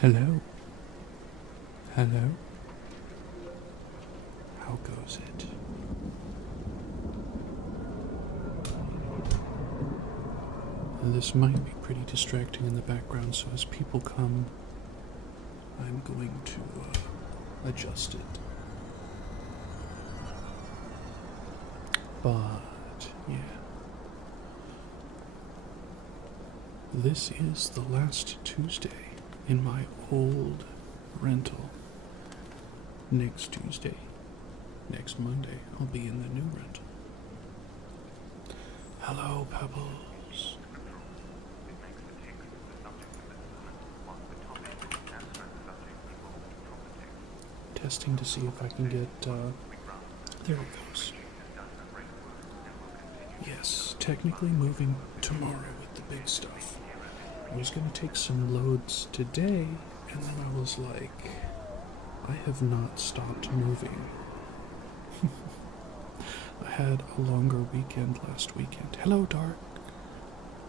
Hello? Hello? How goes it? This might be pretty distracting in the background, so as people come, I'm going to adjust it. But, yeah. This is the last Tuesday in my old rental. Next Tuesday, next Monday, I'll be in the new rental. Hello, Pebbles. Testing to see if I can get, there it goes. Yes, technically moving tomorrow with the big stuff. I was going to take some loads today, and then I was like, I have not stopped moving. I had a longer weekend last weekend. Hello, Dark.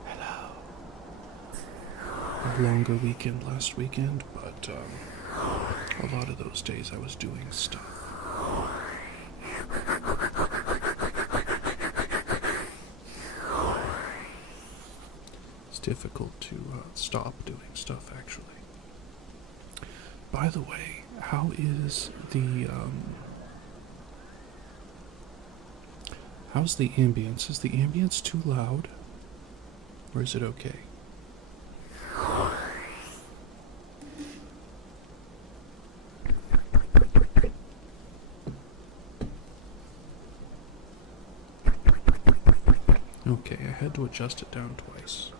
Hello. A longer weekend last weekend, but a lot of those days I was doing stuff. It's difficult to stop doing stuff, actually. By the way, how is the how's the ambience? Is the ambience too loud, or is it okay? Okay, I had to adjust it down twice.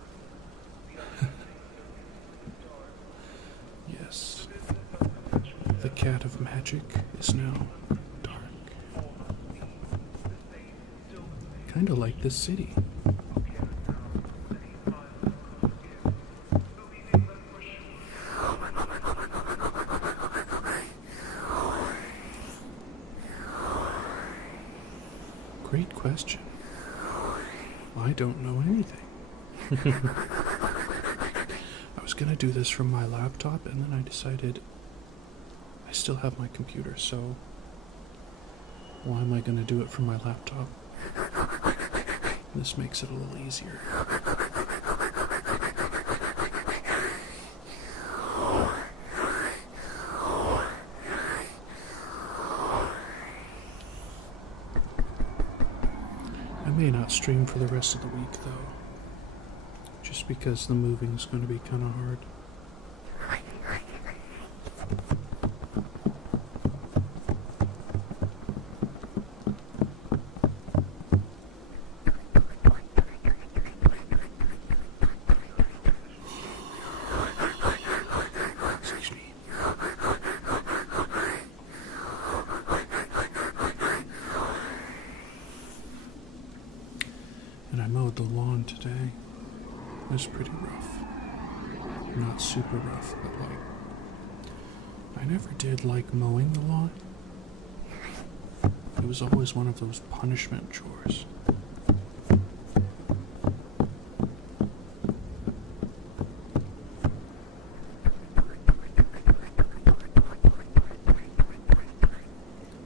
Yes. The cat of magic is now dark. Kinda like this city. Great question. I don't know anything. I was gonna do this from my laptop, and then I decided I still have my computer, so why am I gonna do it from my laptop? This makes it a little easier. I may not stream for the rest of the week, though, just because the moving is going to be kind of hard. Excuse me. And I mowed the lawn today. It was pretty rough. Not super rough, but like, I never did like mowing the lawn. It was always one of those punishment chores.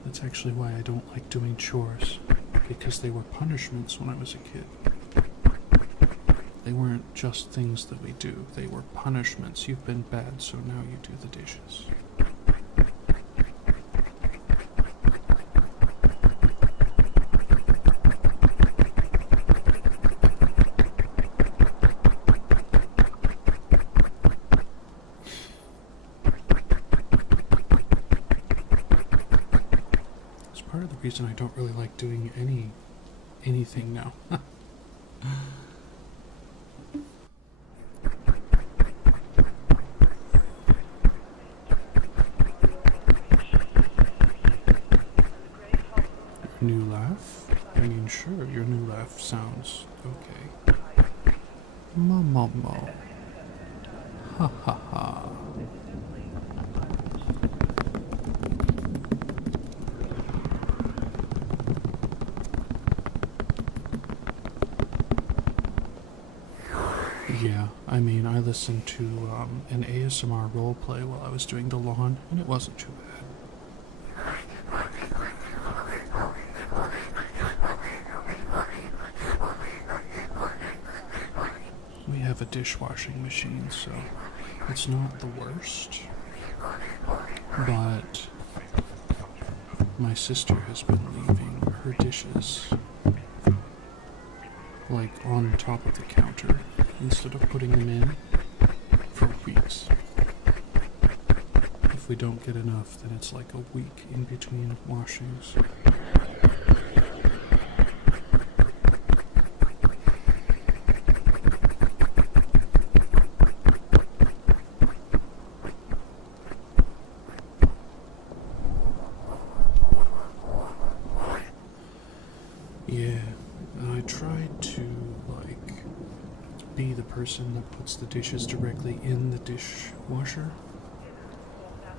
That's actually why I don't like doing chores, because they were punishments when I was a kid. They weren't just things that we do, they were punishments. You've been bad, so now you do the dishes. It's part of the reason I don't really like doing anything now. New laugh? I mean, sure, your new laugh sounds okay. Mo. Ha ha ha. Yeah, I mean, I listen listened to an ASMR roleplay while I was doing the lawn, and it wasn't too bad. We have a dishwashing machine, so it's not the worst. But my sister has been leaving her dishes like on top of the counter instead of putting them in for weeks. If we don't get enough, then it's like a week in between washings. Yeah, I tried to, be the person that puts the dishes directly in the dishwasher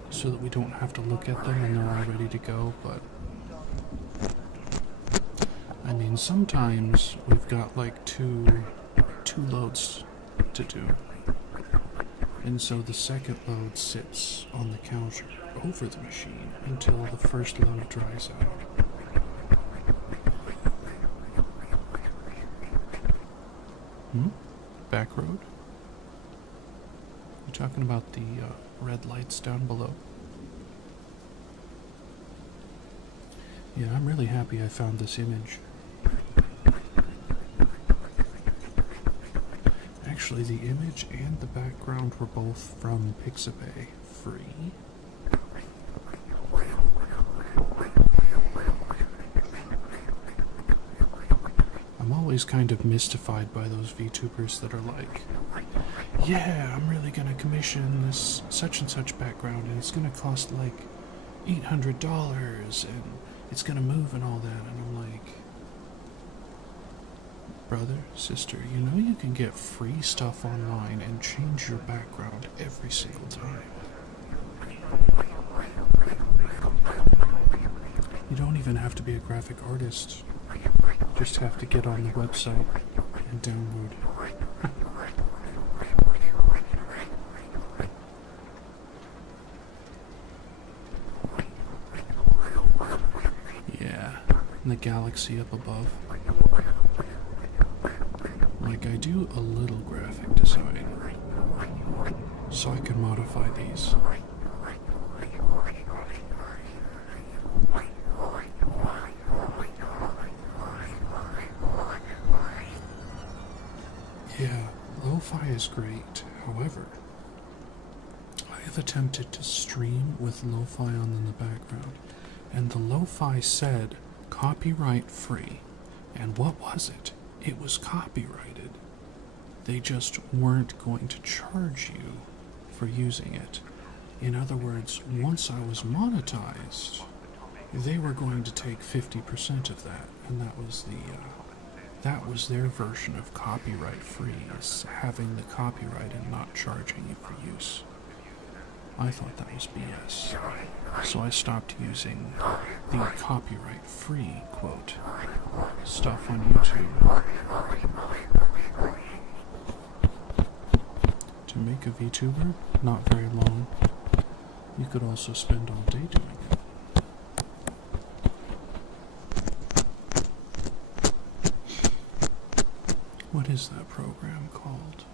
so that we don't have to look at them and they're all ready to go, but I mean, sometimes we've got two loads to do, and so the second load sits on the counter over the machine until the first load dries out. Back road? You talking about the red lights down below? Yeah, I'm really happy I found this image. Actually, the image and the background were both from Pixabay, free. I'm always kind of mystified by those VTubers that are like, yeah, I'm really gonna commission this such and such background and it's gonna cost like $800 and it's gonna move and all that, and I'm like, brother, sister, you know you can get free stuff online and change your background every single time. You don't even have to be a graphic artist. Just have to get on the website and download. Yeah, and the galaxy up above. I do a little graphic design, so I can modify these. Yeah, lo-fi is great. However, I have attempted to stream with lo-fi on in the background, and the lo-fi said copyright free. And what was it? It was copyrighted. They just weren't going to charge you for using it. In other words, once I was monetized, they were going to take 50% of that, and that was their version of copyright free, is having the copyright and not charging you for use. I thought that was BS, so I stopped using the copyright free, quote, stuff on YouTube. To make a VTuber, not very long. You could also spend all day doing it. What is that program called?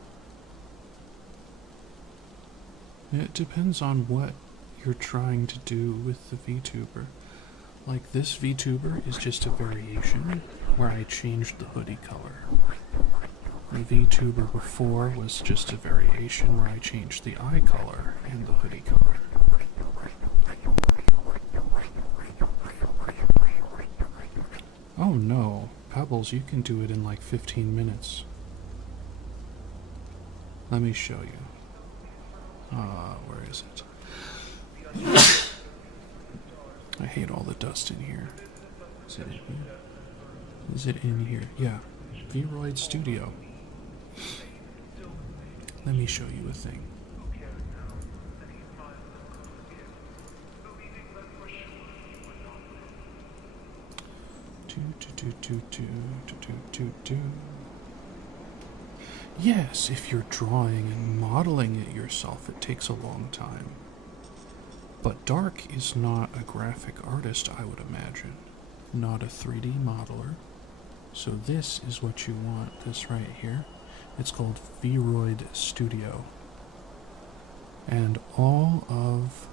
It depends on what you're trying to do with the VTuber. Like, this VTuber is just a variation where I changed the hoodie color. The VTuber before was just a variation where I changed the eye color and the hoodie color. Oh no, Pebbles, you can do it in like 15 minutes. Let me show you. Where is it? I hate all the dust in here. Is it in here? Is it in here? Yeah. Vroid Studio. Let me show you a thing. Yes, if you're drawing and modeling it yourself, it takes a long time. But Dark is not a graphic artist, I would imagine. Not a 3D modeler. So this is what you want, this right here. It's called Futuristic Studio. And all of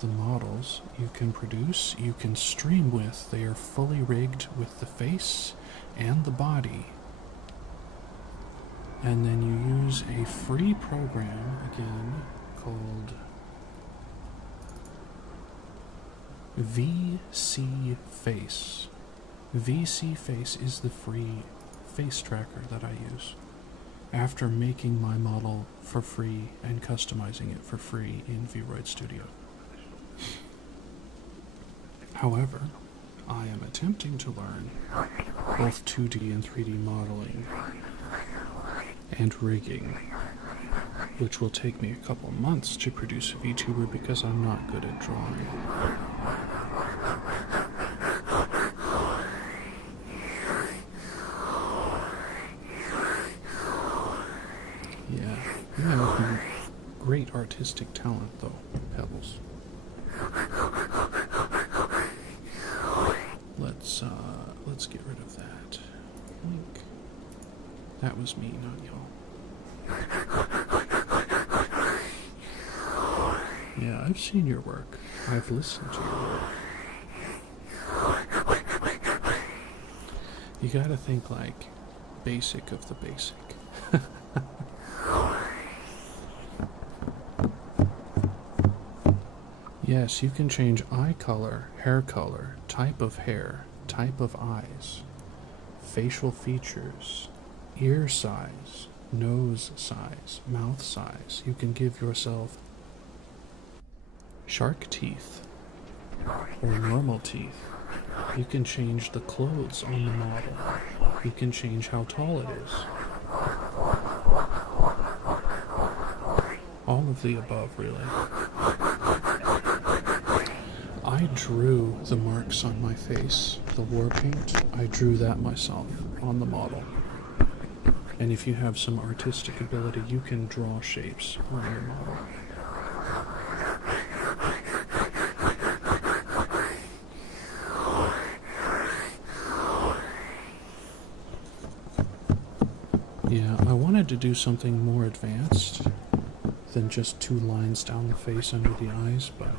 the models you can produce, you can stream with. They are fully rigged with the face and the body. And then you use a free program, again, called VC Face. VC Face is the free face tracker that I use after making my model for free and customizing it for free in Futuristic Studio. However, I am attempting to learn both 2D and 3D modeling and rigging, which will take me a couple months to produce a VTuber because I'm not good at drawing. Yeah, you have great artistic talent though, Pebbles. Let's get rid of that. I think that was me, not y'all. Yeah, I've seen your work. I've listened to your work. You gotta think like basic of the basic. Yes, you can change eye color, hair color, type of hair, type of eyes, facial features, ear size, nose size, mouth size. You can give yourself shark teeth or normal teeth. You can change the clothes on the model. You can change how tall it is. All of the above, really. I drew the marks on my face, the war paint. I drew that myself on the model. And if you have some artistic ability, you can draw shapes on your model. Yeah, I wanted to do something more advanced than just 2 lines down the face under the eyes, but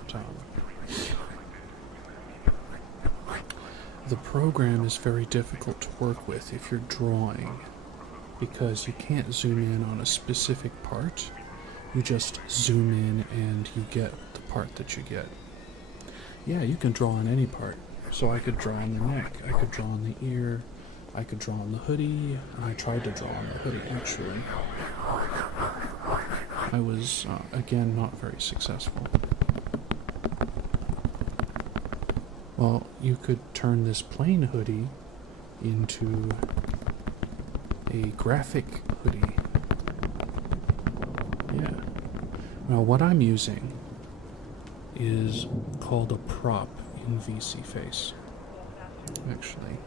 the program is very difficult to work with if you're drawing, because you can't zoom in on a specific part. You just zoom in and you get the part that you get. Yeah, you can draw on any part. So I could draw on the neck, I could draw on the ear, I could draw on the hoodie. I tried to draw on the hoodie, actually. I was, again, not very successful. Well, you could turn this plain hoodie into a graphic hoodie. Yeah. Now, what I'm using is called a prop in VC Face. Actually,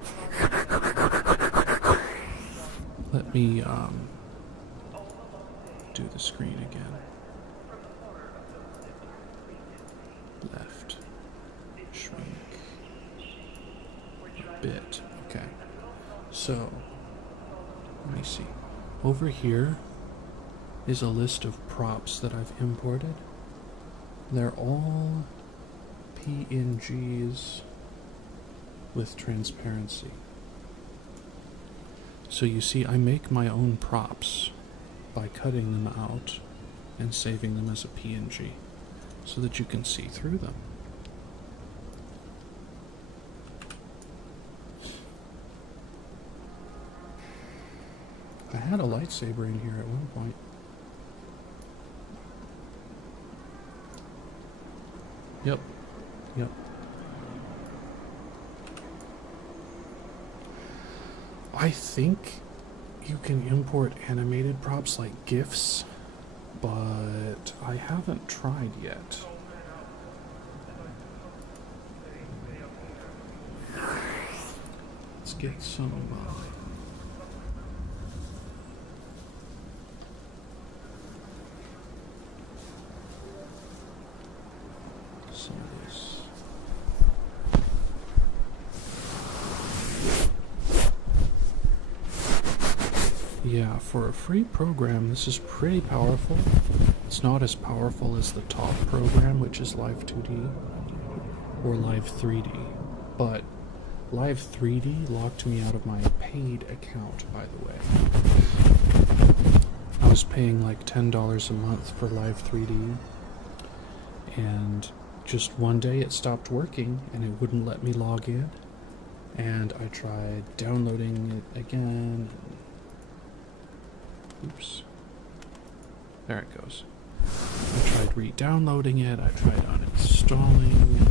let me do the screen again. Left, shrink, a bit. Okay, so let me see. Over here is a list of props that I've imported. They're all PNGs with transparency. So you see, I make my own props by cutting them out and saving them as a PNG so that you can see through them. I had a lightsaber in here at one point. Yep. I think you can import animated props like GIFs, but I haven't tried yet. Let's get some some of this. Yeah, for a free program, this is pretty powerful. It's not as powerful as the top program, which is Live 2D or Live 3D, but Live 3D locked me out of my paid account, by the way. I was paying like $10 a month for Live 3D, and just one day it stopped working and it wouldn't let me log in, and I tried downloading it again. Oops. There it goes. I tried re-downloading it, I tried uninstalling.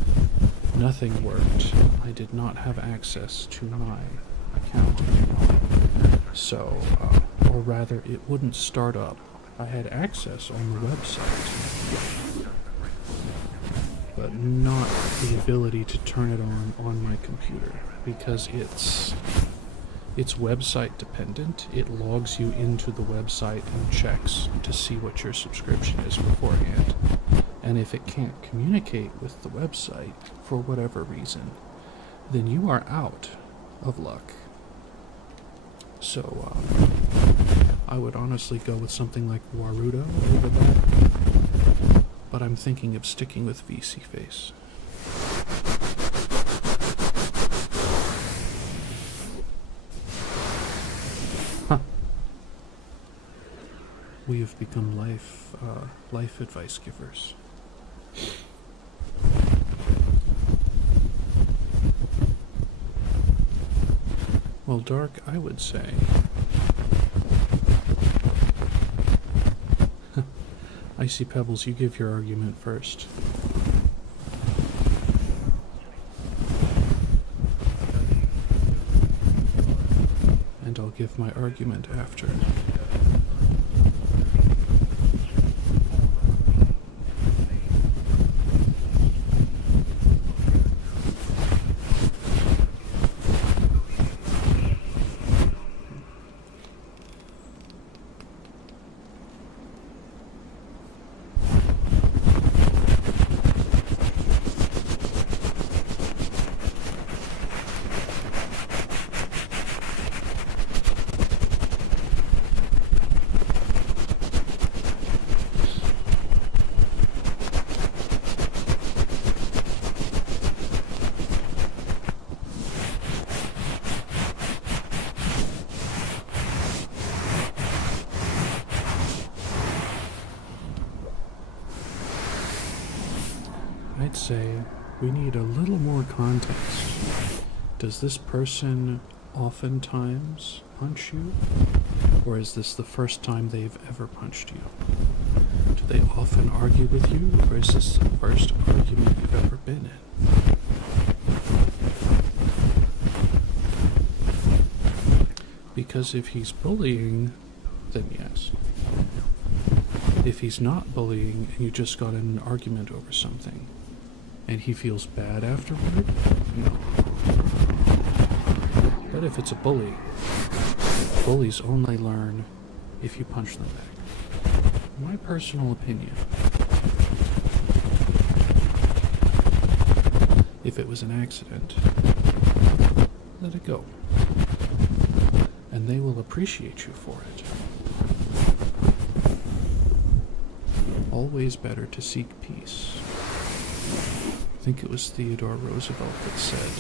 Nothing worked. I did not have access to my account anymore. So, or rather, it wouldn't start up. I had access on the website, but not the ability to turn it on my computer, because it's website dependent. It logs you into the website and checks to see what your subscription is beforehand. And if it can't communicate with the website for whatever reason, then you are out of luck. So I would honestly go with something like Warudo over that, but I'm thinking of sticking with VC Face. We have become life advice givers. Well, Dark, I would say Icy Pebbles, you give your argument first. And I'll give my argument after. I'd say we need a little more context. Does this person oftentimes punch you? Or is this the first time they've ever punched you? Do they often argue with you? Or is this the first argument you've ever been in? Because if he's bullying, then yes. If he's not bullying and you just got in an argument over something, and he feels bad afterward, no. But if it's a bully, bullies only learn if you punch them back. My personal opinion. If it was an accident, let it go. And they will appreciate you for it. Always better to seek peace. I think it was Theodore Roosevelt that said,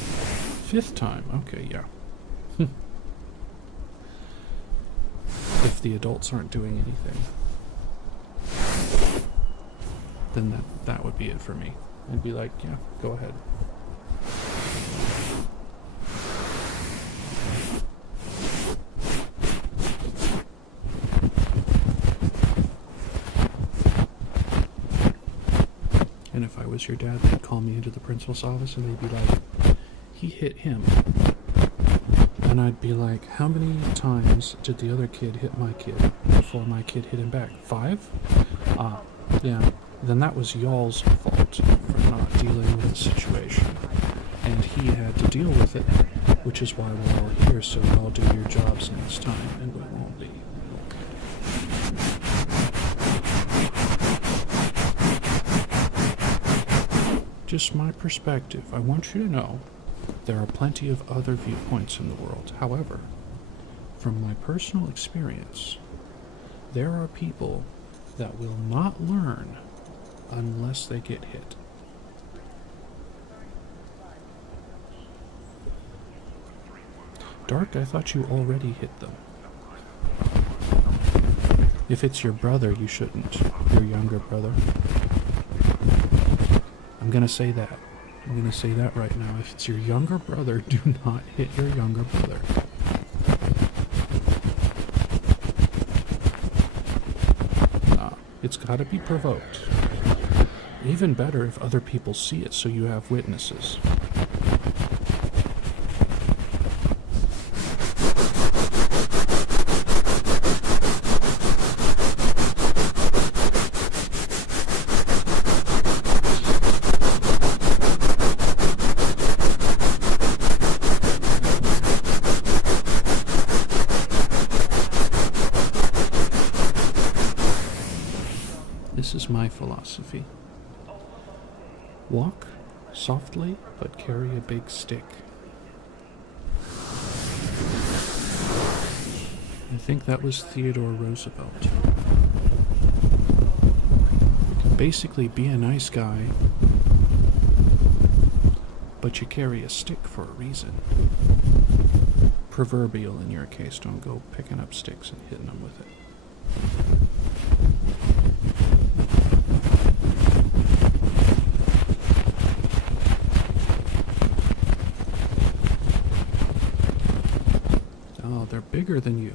5th time, okay, yeah. If the adults aren't doing anything, then that would be it for me. I'd be like, yeah, go ahead. And if I was your dad, they'd call me into the principal's office and they'd be like, he hit him. And I'd be like, how many times did the other kid hit my kid before my kid hit him back? 5? Yeah. Then that was y'all's fault for not dealing with the situation. And he had to deal with it, which is why we're all here, so y'all do your jobs next time, and we won't be. just my perspective. I want you to know there are plenty of other viewpoints in the world. However, from my personal experience, there are people that will not learn unless they get hit. Dark, I thought you already hit them. If it's your brother, you shouldn't. Your younger brother. I'm gonna say that. I'm gonna say that right now. If it's your younger brother, do not hit your younger brother. It's gotta be provoked. Even better if other people see it so you have witnesses. This is my philosophy. Walk softly, but carry a big stick. I think that was Theodore Roosevelt. Basically, be a nice guy, but you carry a stick for a reason. Proverbial in your case, don't go picking up sticks and hitting them with it. Oh, they're bigger than you.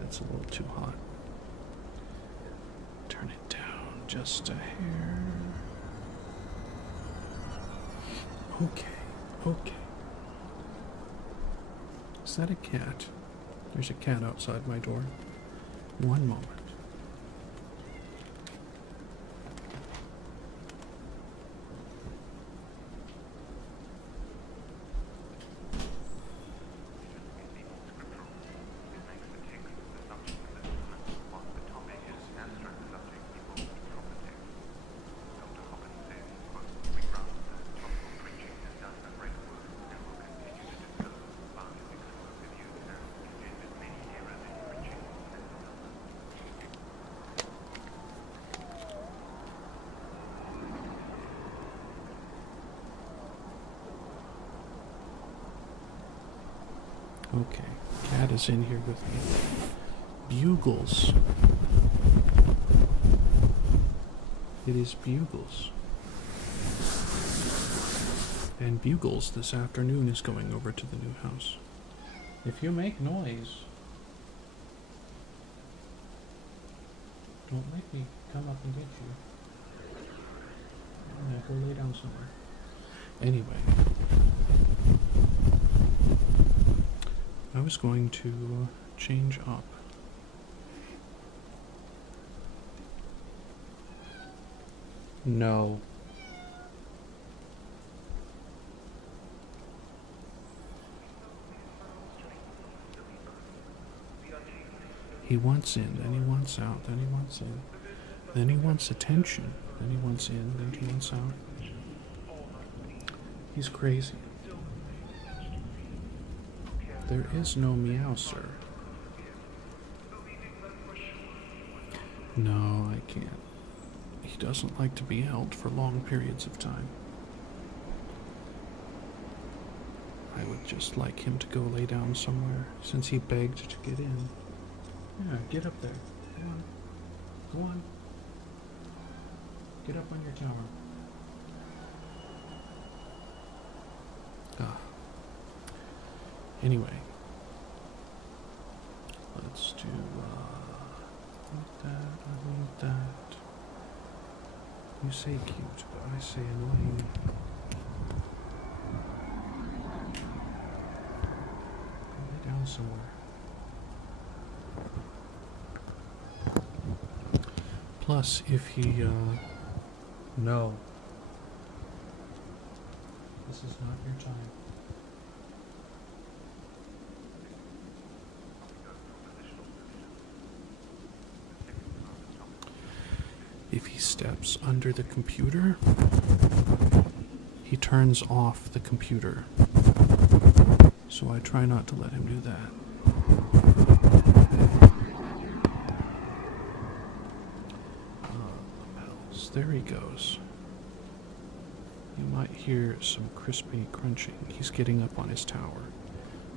That's a little too hot. Turn it down just a hair. Okay. Is that a cat? There's a cat outside my door. One moment. Okay, cat is in here with me. Bugles. It is Bugles. And Bugles this afternoon is going over to the new house. If you make noise, don't make me come up and get you. Yeah, go lay down somewhere. Anyway. I was going to change up. No. He wants in, then he wants out, then he wants in. Then he wants attention, then he wants in, then he wants out. He's crazy. There is no meow, sir. No, I can't. He He doesn't like to be held for long periods of time. I would just like him to go lay down somewhere, since he begged to get in. Yeah, get up there. Come on. Go on. Get up on your tower. Anyway. Let's do, I need that. You say cute, but I say annoying. Lay down somewhere. Plus, if he, no. This is not your time. If he steps under the computer, he turns off the computer. So I try not to let him do that. Lapels. There he goes. You might hear some crispy crunching. He's getting up on his tower,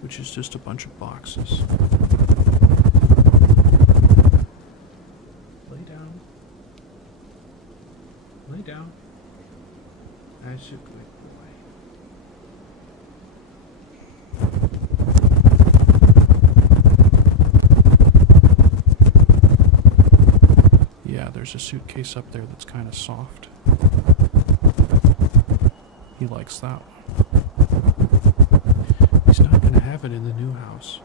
which is just a bunch of boxes. Lay down. Lay down. That's a good boy. Yeah, there's a suitcase up there that's kind of soft. He likes that one. He's not going to have it in the new house.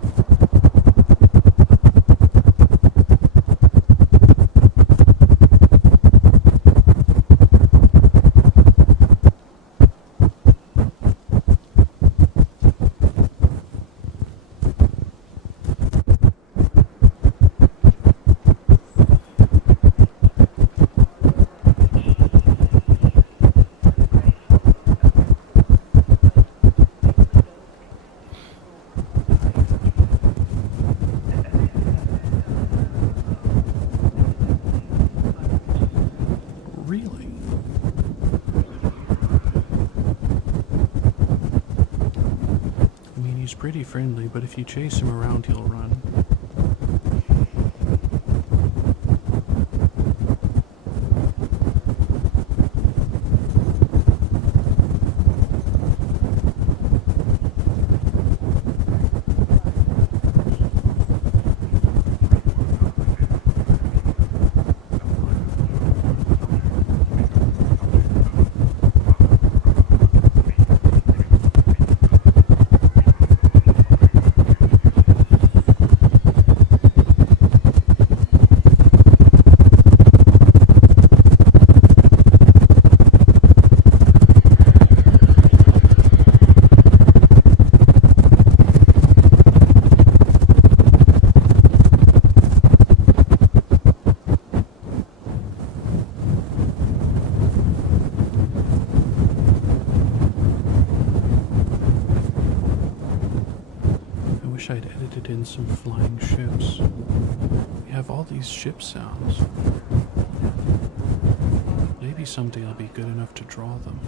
Really? I mean, he's pretty friendly, but if you chase him around, he'll run. I'd edited in some flying ships. We have all these ship sounds. Maybe someday I'll be good enough to draw them.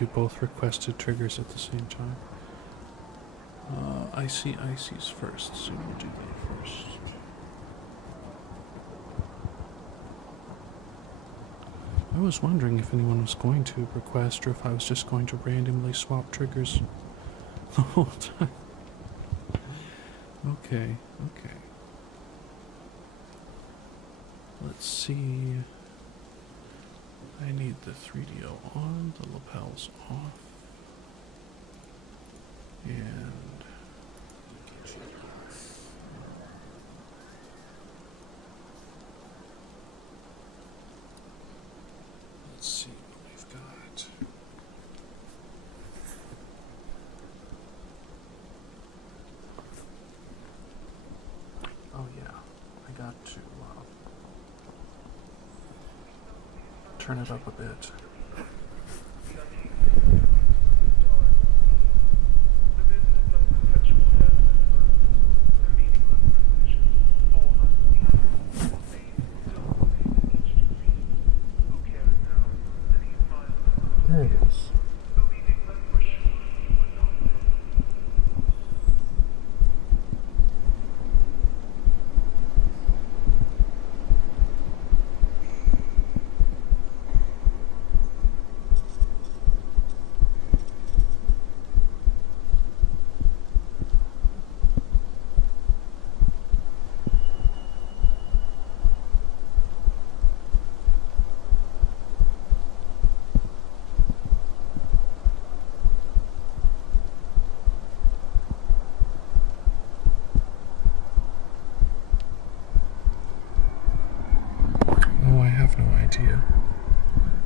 you both requested triggers at the same time. I see Icy's first, so we'll do that first. I was wondering if anyone was going to request or if I was just going to randomly swap triggers the whole time. Okay. Let's see. I need the 3DO on, the lapels off, and let's see what we've got. Oh yeah, I got to turn it up a bit. There it is.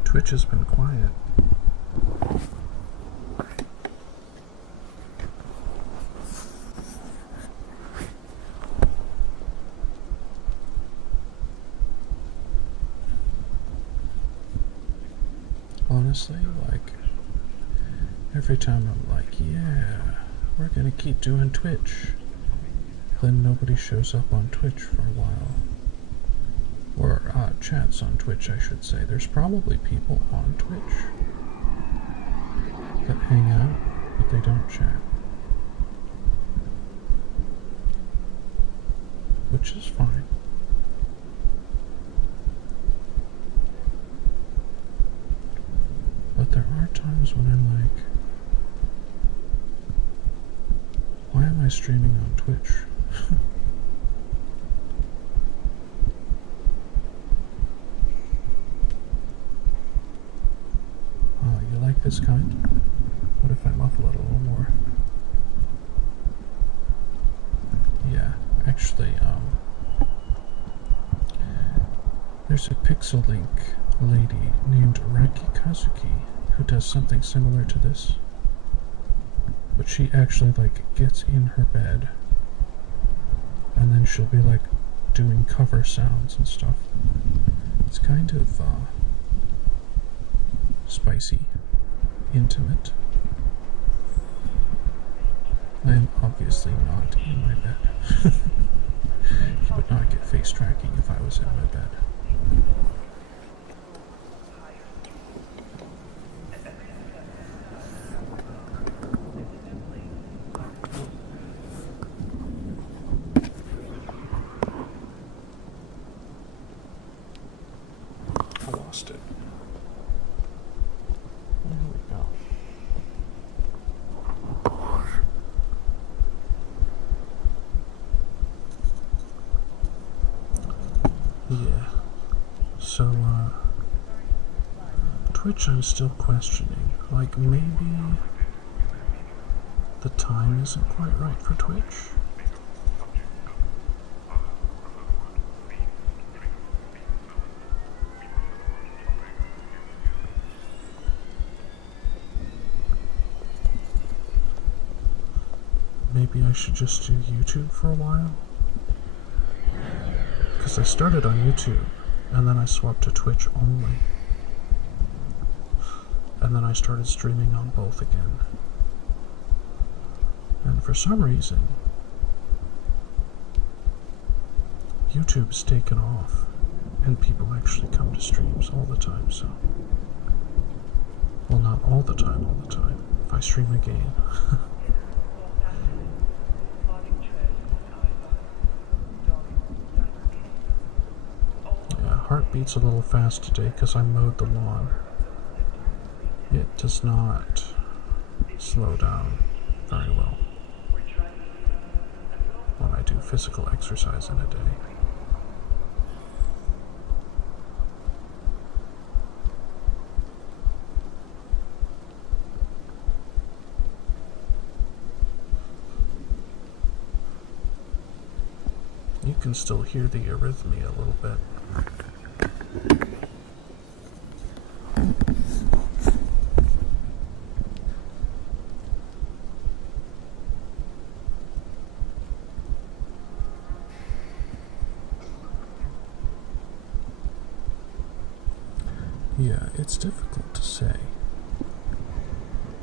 Twitch has been quiet. Honestly, like, every time I'm like, yeah, we're gonna keep doing Twitch, then nobody shows up on Twitch for a while. Or chats on Twitch, I should say. There's probably people on Twitch that hang out, but they don't chat. Which is fine. But there are times when I'm like, why am I streaming on Twitch? This kind? What if I muffle it a little more? Yeah, actually, there's a Pixel Link lady named Raki Kazuki who does something similar to this. But she actually, like, gets in her bed and then she'll be, like, doing cover sounds and stuff. It's kind of, spicy. Intimate. I am obviously not in my bed. You would not get face tracking if I was in my bed. I lost it. So, Twitch I'm still questioning. Like, maybe the time isn't quite right for Twitch? Maybe I should just do YouTube for a while? Because I started on YouTube, and then I swapped to Twitch only. And then I started streaming on both again. And for some reason, YouTube's taken off, and people actually come to streams all the time, so... Well, not all the time, if I stream a game. Yeah, heartbeat's a little fast today because I mowed the lawn. It does not slow down very well when I do physical exercise in a day. You can still hear the arrhythmia a little bit. Yeah, it's difficult to say.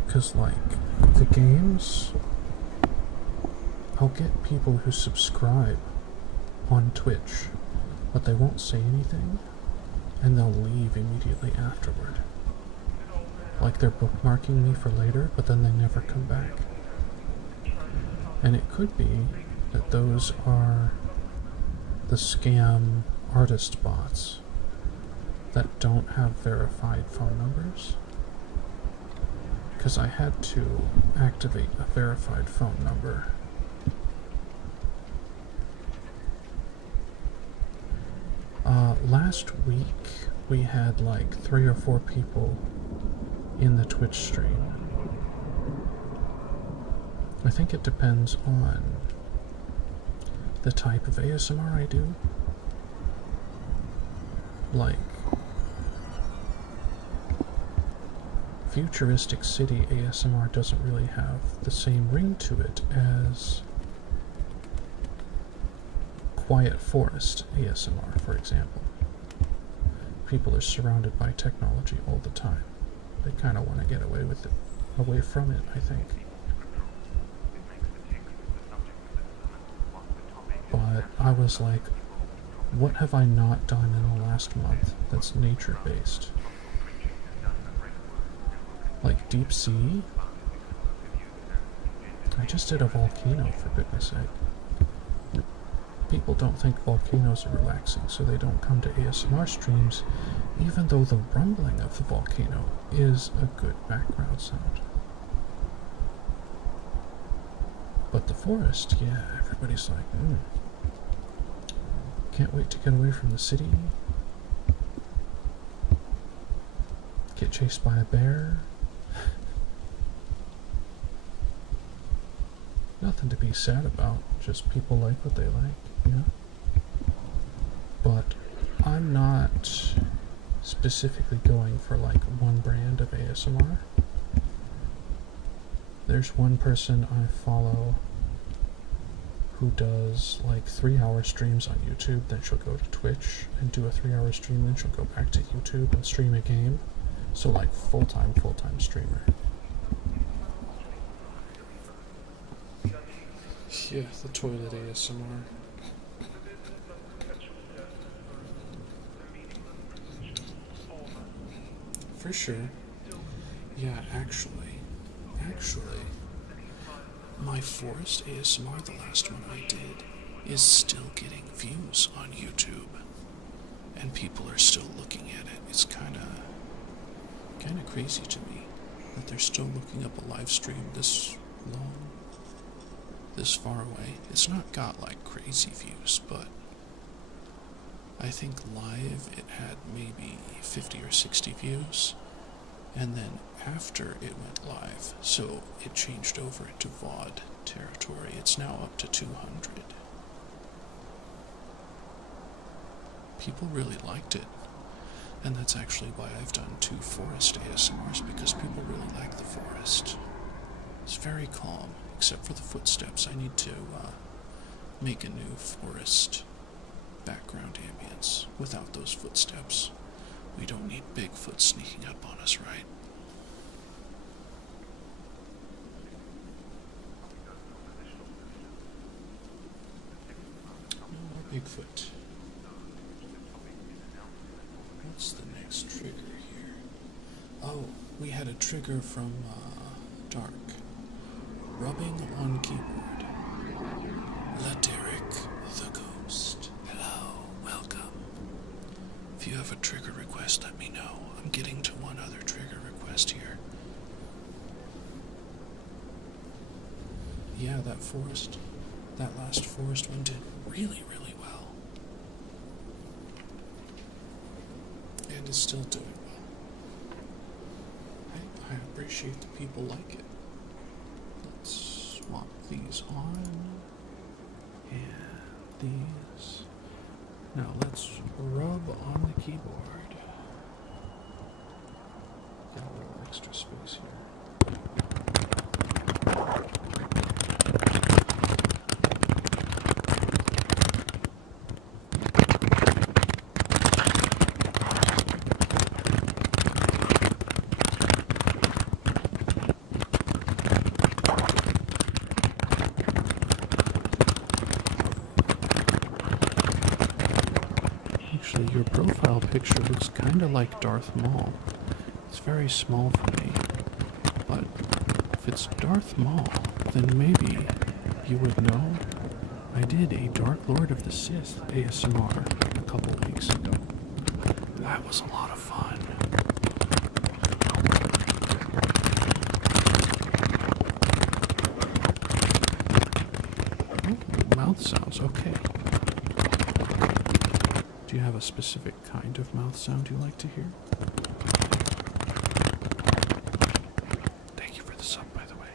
Because, like, the games, I'll get people who subscribe on Twitch, but they won't say anything, and they'll leave immediately afterward. Like they're bookmarking me for later, but then they never come back. And it could be that those are the scam artist bots that don't have verified phone numbers. Because I had to activate a verified phone number. Last week we had like 3 or 4 people in the Twitch stream. I think it depends on the type of ASMR I do. Like Futuristic City ASMR doesn't really have the same ring to it as Quiet Forest ASMR, for example. People are surrounded by technology all the time. They kind of want to get away from it, I think. But I was like, what have I not done in the last month that's nature-based? Like Deep Sea? I just did a volcano, for goodness sake. People don't think volcanoes are relaxing, so they don't come to ASMR streams, even though the rumbling of the volcano is a good background sound. But the forest, yeah, everybody's like, can't wait to get away from the city. Get chased by a bear. Nothing to be sad about, just people like what they like, you know? But I'm not specifically going for like one brand of ASMR. There's one person I follow who does like 3-hour streams on YouTube, then she'll go to Twitch and do a 3-hour stream, then she'll go back to YouTube and stream a game. So like full-time streamer. Yeah, the toilet ASMR. For sure. Yeah, actually, my forest ASMR, the last one I did, is still getting views on YouTube. And people are still looking at it. It's kinda crazy to me that they're still looking up a live stream this long, this far away. It's not got like crazy views, but I think live it had maybe 50 or 60 views, and then after it went live, so it changed over into VOD territory, it's now up to 200. People really liked it, and that's actually why I've done 2 forest ASMRs, because people really like the forest. It's very calm, except for the footsteps. I need to make a new forest background ambience without those footsteps. We don't need Bigfoot sneaking up on us, right? No Bigfoot. What's the next trigger here? Oh, we had a trigger from Dark. Rubbing on keyboard. Laderick the Ghost. Hello, welcome. If you have a trigger request, let me know. I'm getting to one other trigger request here. Yeah, that last forest one did really, really well. And is still doing well. I appreciate that people like it. Let's swap these on. And these. Now let's rub on the keyboard. Got a little extra space here. Actually, your profile picture looks kind of like Darth Maul. It's very small for me, but if it's Darth Maul, then maybe you would know. I did a Dark Lord of the Sith ASMR a couple weeks ago. That was a lot of fun. Oh, mouth sounds, okay. Do you have a specific kind of mouth sound you like to hear? Thank you for the sub, by the way.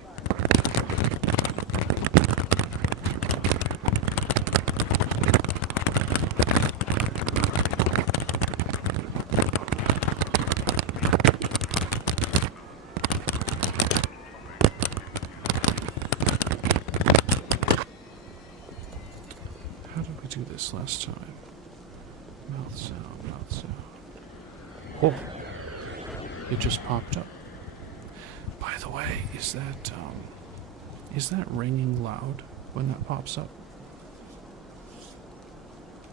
How did we do this last time? Mouth sound, mouth sound. Oh, it just popped up. By the way, is that ringing loud when that pops up?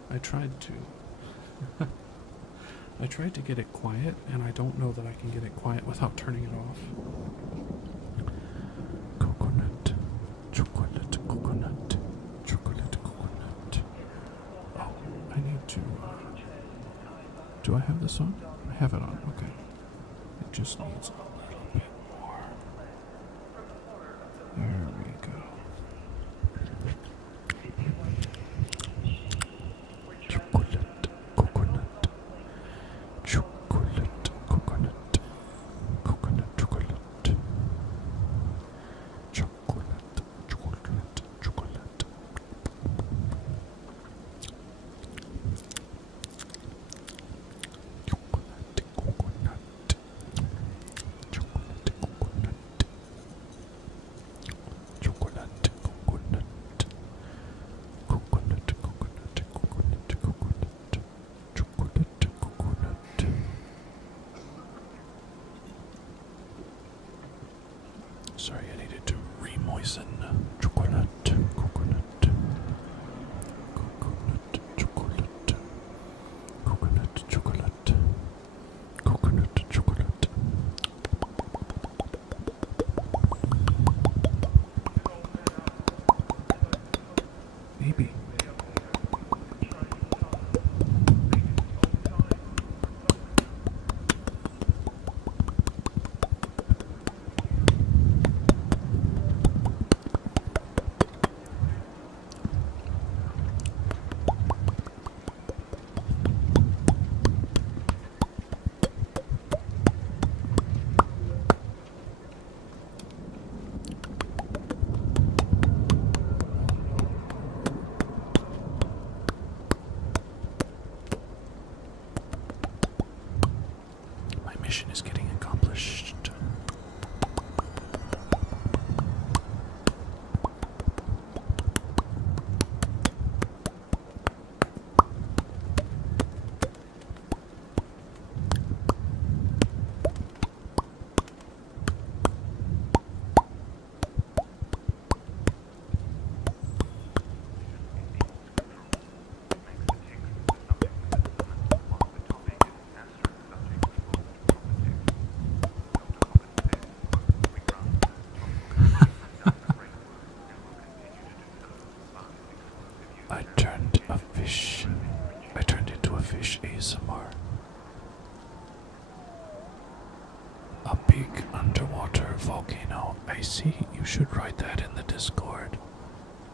I tried to get it quiet, and I don't know that I can get it quiet without turning it off. Coconut, chocolate, coconut, chocolate, coconut. Oh, I need to. Do I have this on? I have it on, okay. It just needs a little bit more. There we go. Chocolate, coconut, chocolate, coconut, coconut, chocolate, chocolate, chocolate, chocolate. Chocolate, coconut, chocolate,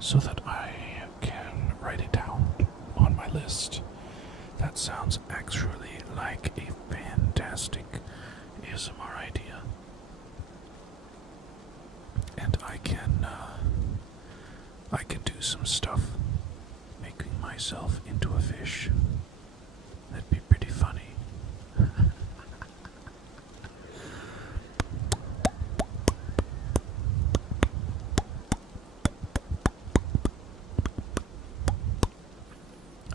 so that I can write it down on my list. That sounds actually like a fantastic ASMR idea. And I can do some stuff making myself into a fish. That'd be pretty funny.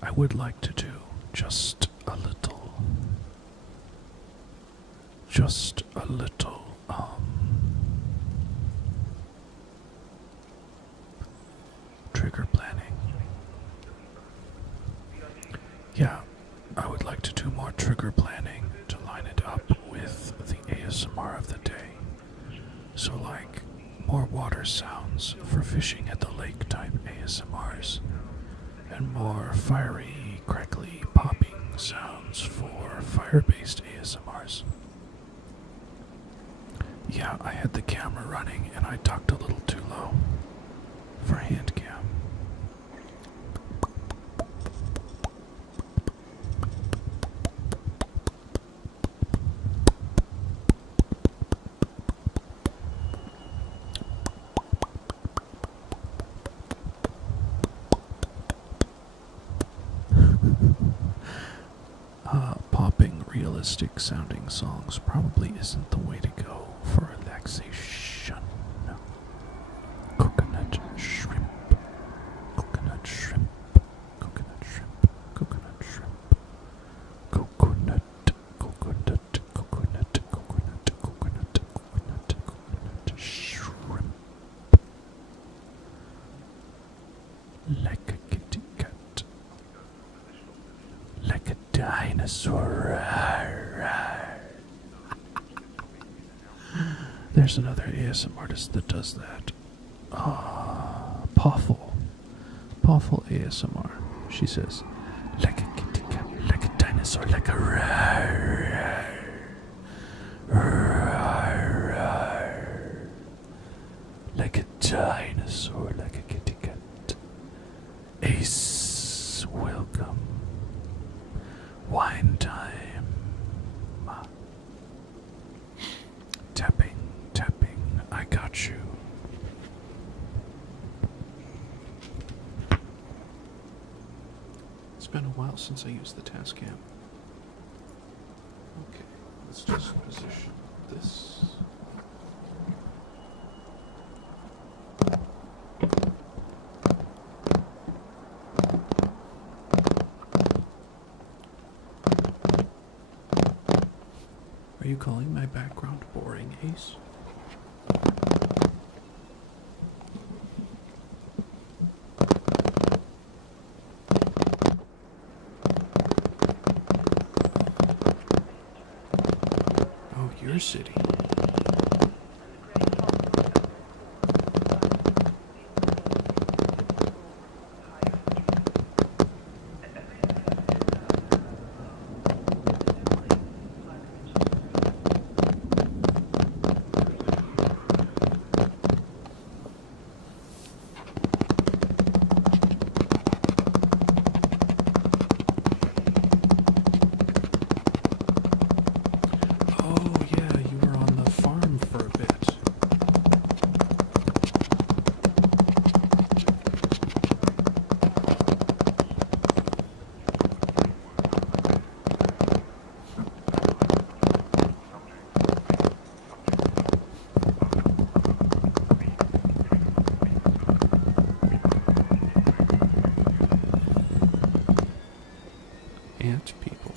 I would like to do just a little, trigger planning. Yeah, I would like to do more trigger planning to line it up with the ASMR of the day. So like, more water sounds for fishing at the lake type ASMRs, and more fiery, crackly, popping sounds for fire-based ASMRs. Yeah, I had the camera running and I talked a little too low for hand cam. Popping, realistic sounding songs probably isn't the way to go for relaxation. Coconut shrimp, coconut shrimp, coconut shrimp, coconut shrimp, coconut, coconut, coconut, coconut, coconut, coconut, coconut shrimp. Like a kitty cat, like a dinosaur. There's another ASMR artist that does that. Poffle ASMR. She says, like a kitty cat, like a dinosaur, like a like a dinosaur, like a kitty cat. Ace, welcome. Wine time. Tapping, tapping, I got you. It's been a while since I used the Tascam. Okay, let's just position this. Are you calling my background boring, Ace? Oh, your city. Oh, yeah, you were on the farm for a bit. Ant people.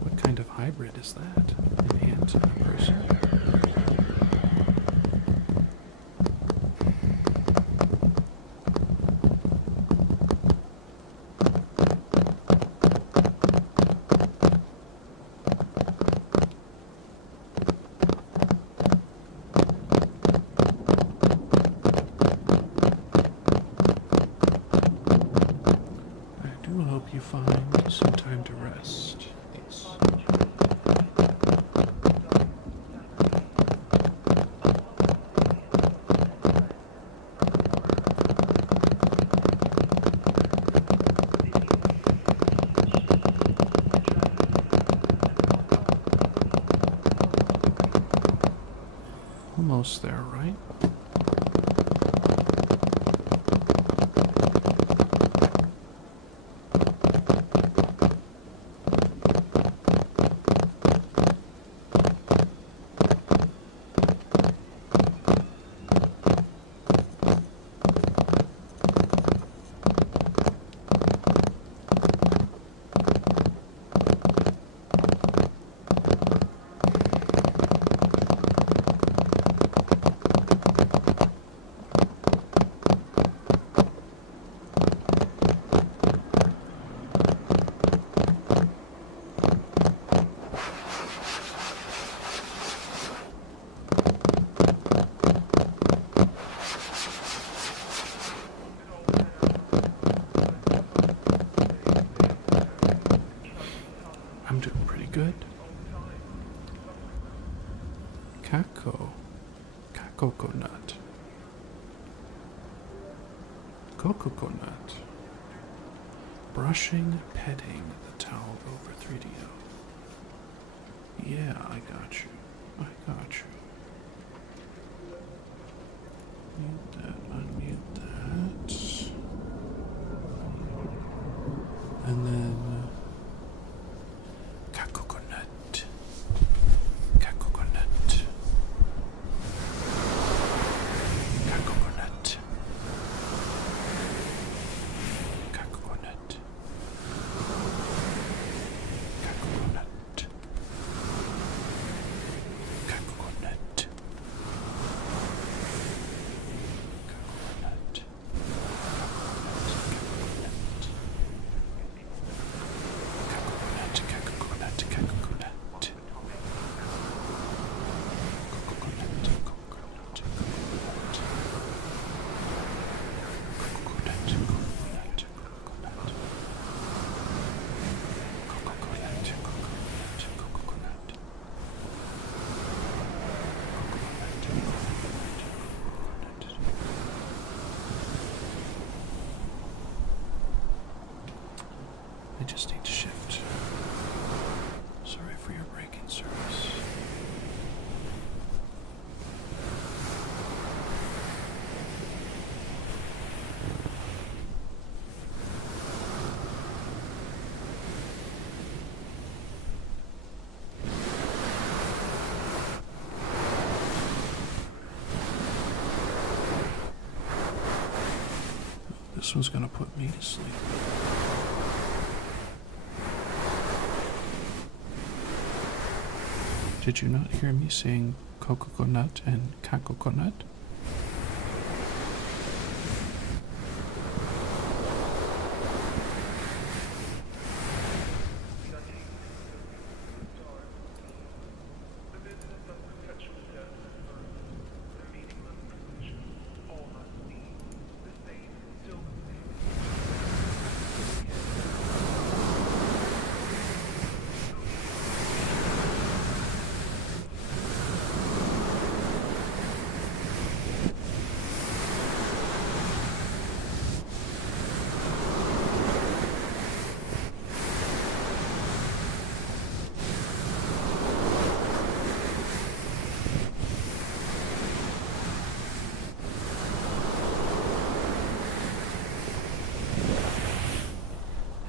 What kind of hybrid is that? An ant and a person? I do hope you find some time to rest. Yes. almost there, right? I'm doing pretty good. Coconut. Coconut. Brushing, petting the towel over 3DO. Yeah, I got you. I got you. Mute that, unmute that. And then coconut. Coconut. Coconut. Coconut. Coconut. Coconut. I just need to shift. Sorry for your break in service. This one's gonna put me to sleep. Did you not hear me saying coconut and coconut?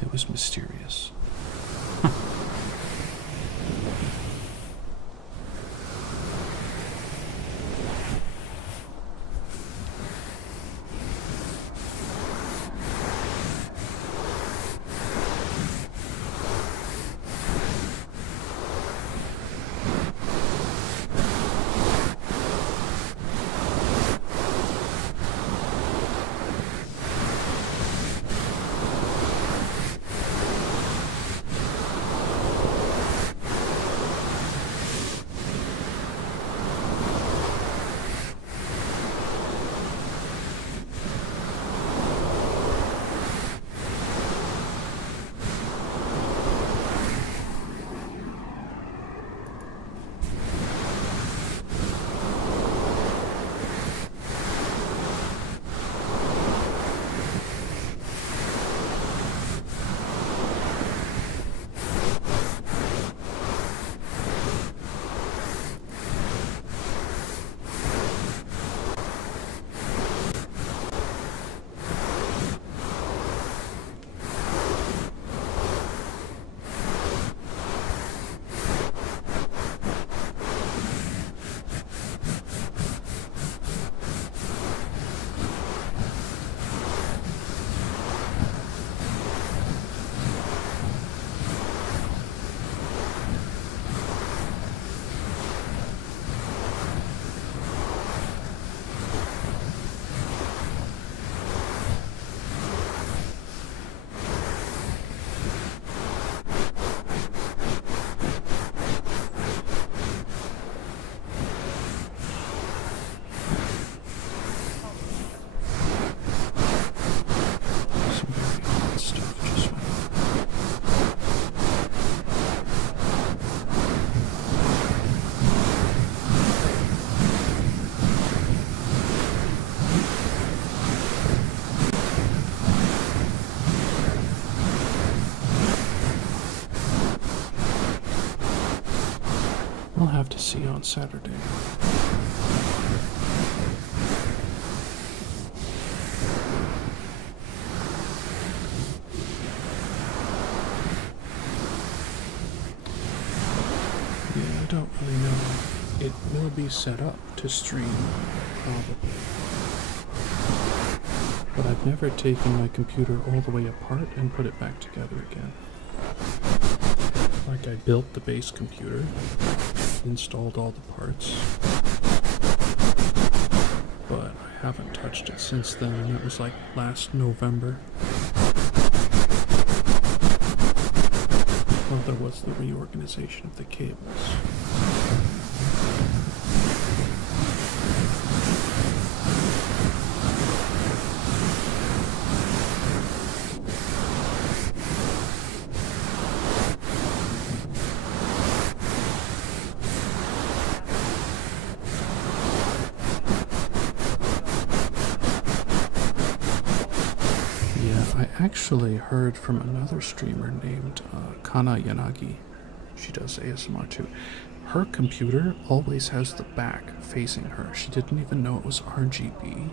It was mysterious. see on Saturday. Yeah, I don't really know. It will be set up to stream, probably. But I've never taken my computer all the way apart and put it back together again. Like, I built the base computer, installed all the parts, but I haven't touched it since then, and it was like last November. Well, there was the reorganization of the cables. I actually heard from another streamer named Kana Yanagi. She does ASMR too. Her computer always has the back facing her. She didn't even know it was RGB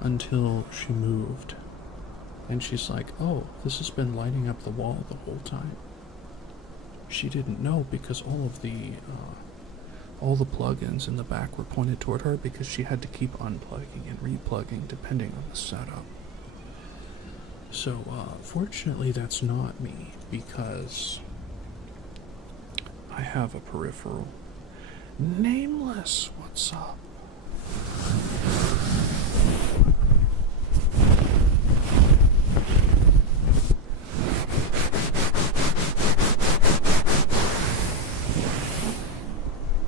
until she moved. And she's like, oh, this has been lighting up the wall the whole time. She didn't know because all the plugins in the back were pointed toward her because she had to keep unplugging and replugging depending on the setup. So, fortunately that's not me, because I have a peripheral. Nameless, what's up?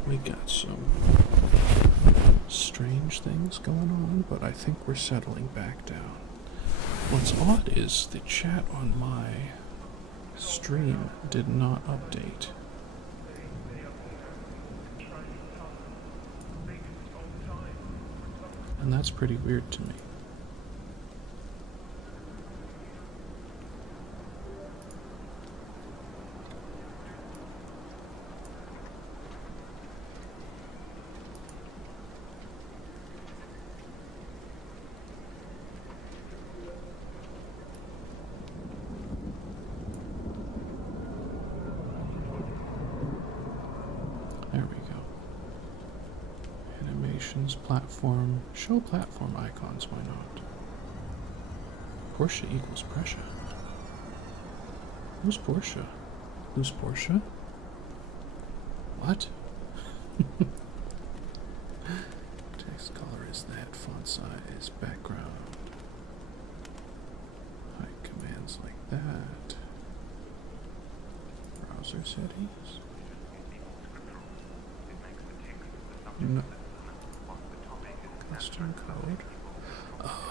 We got some strange things going on, but I think we're settling back down. What's odd is the chat on my stream did not update. And that's pretty weird to me. There we go. Animations, platform, show platform icons, why not? Porsche equals Prussia. Who's Porsche? Who's Porsche? What? Text color is that, font size, background. Hide commands like that. Browser settings. No. Custom code.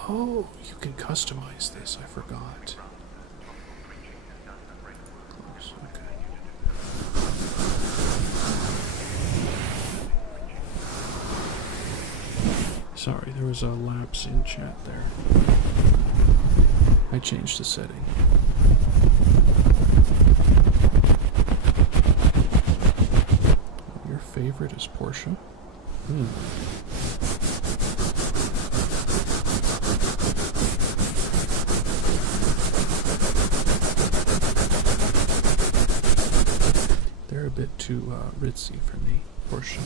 Oh, you can customize this. I forgot. Close. Okay. Sorry, there was a lapse in chat there. I changed the setting. Your favorite is Porsche? They're a bit too ritzy for me, Porsche.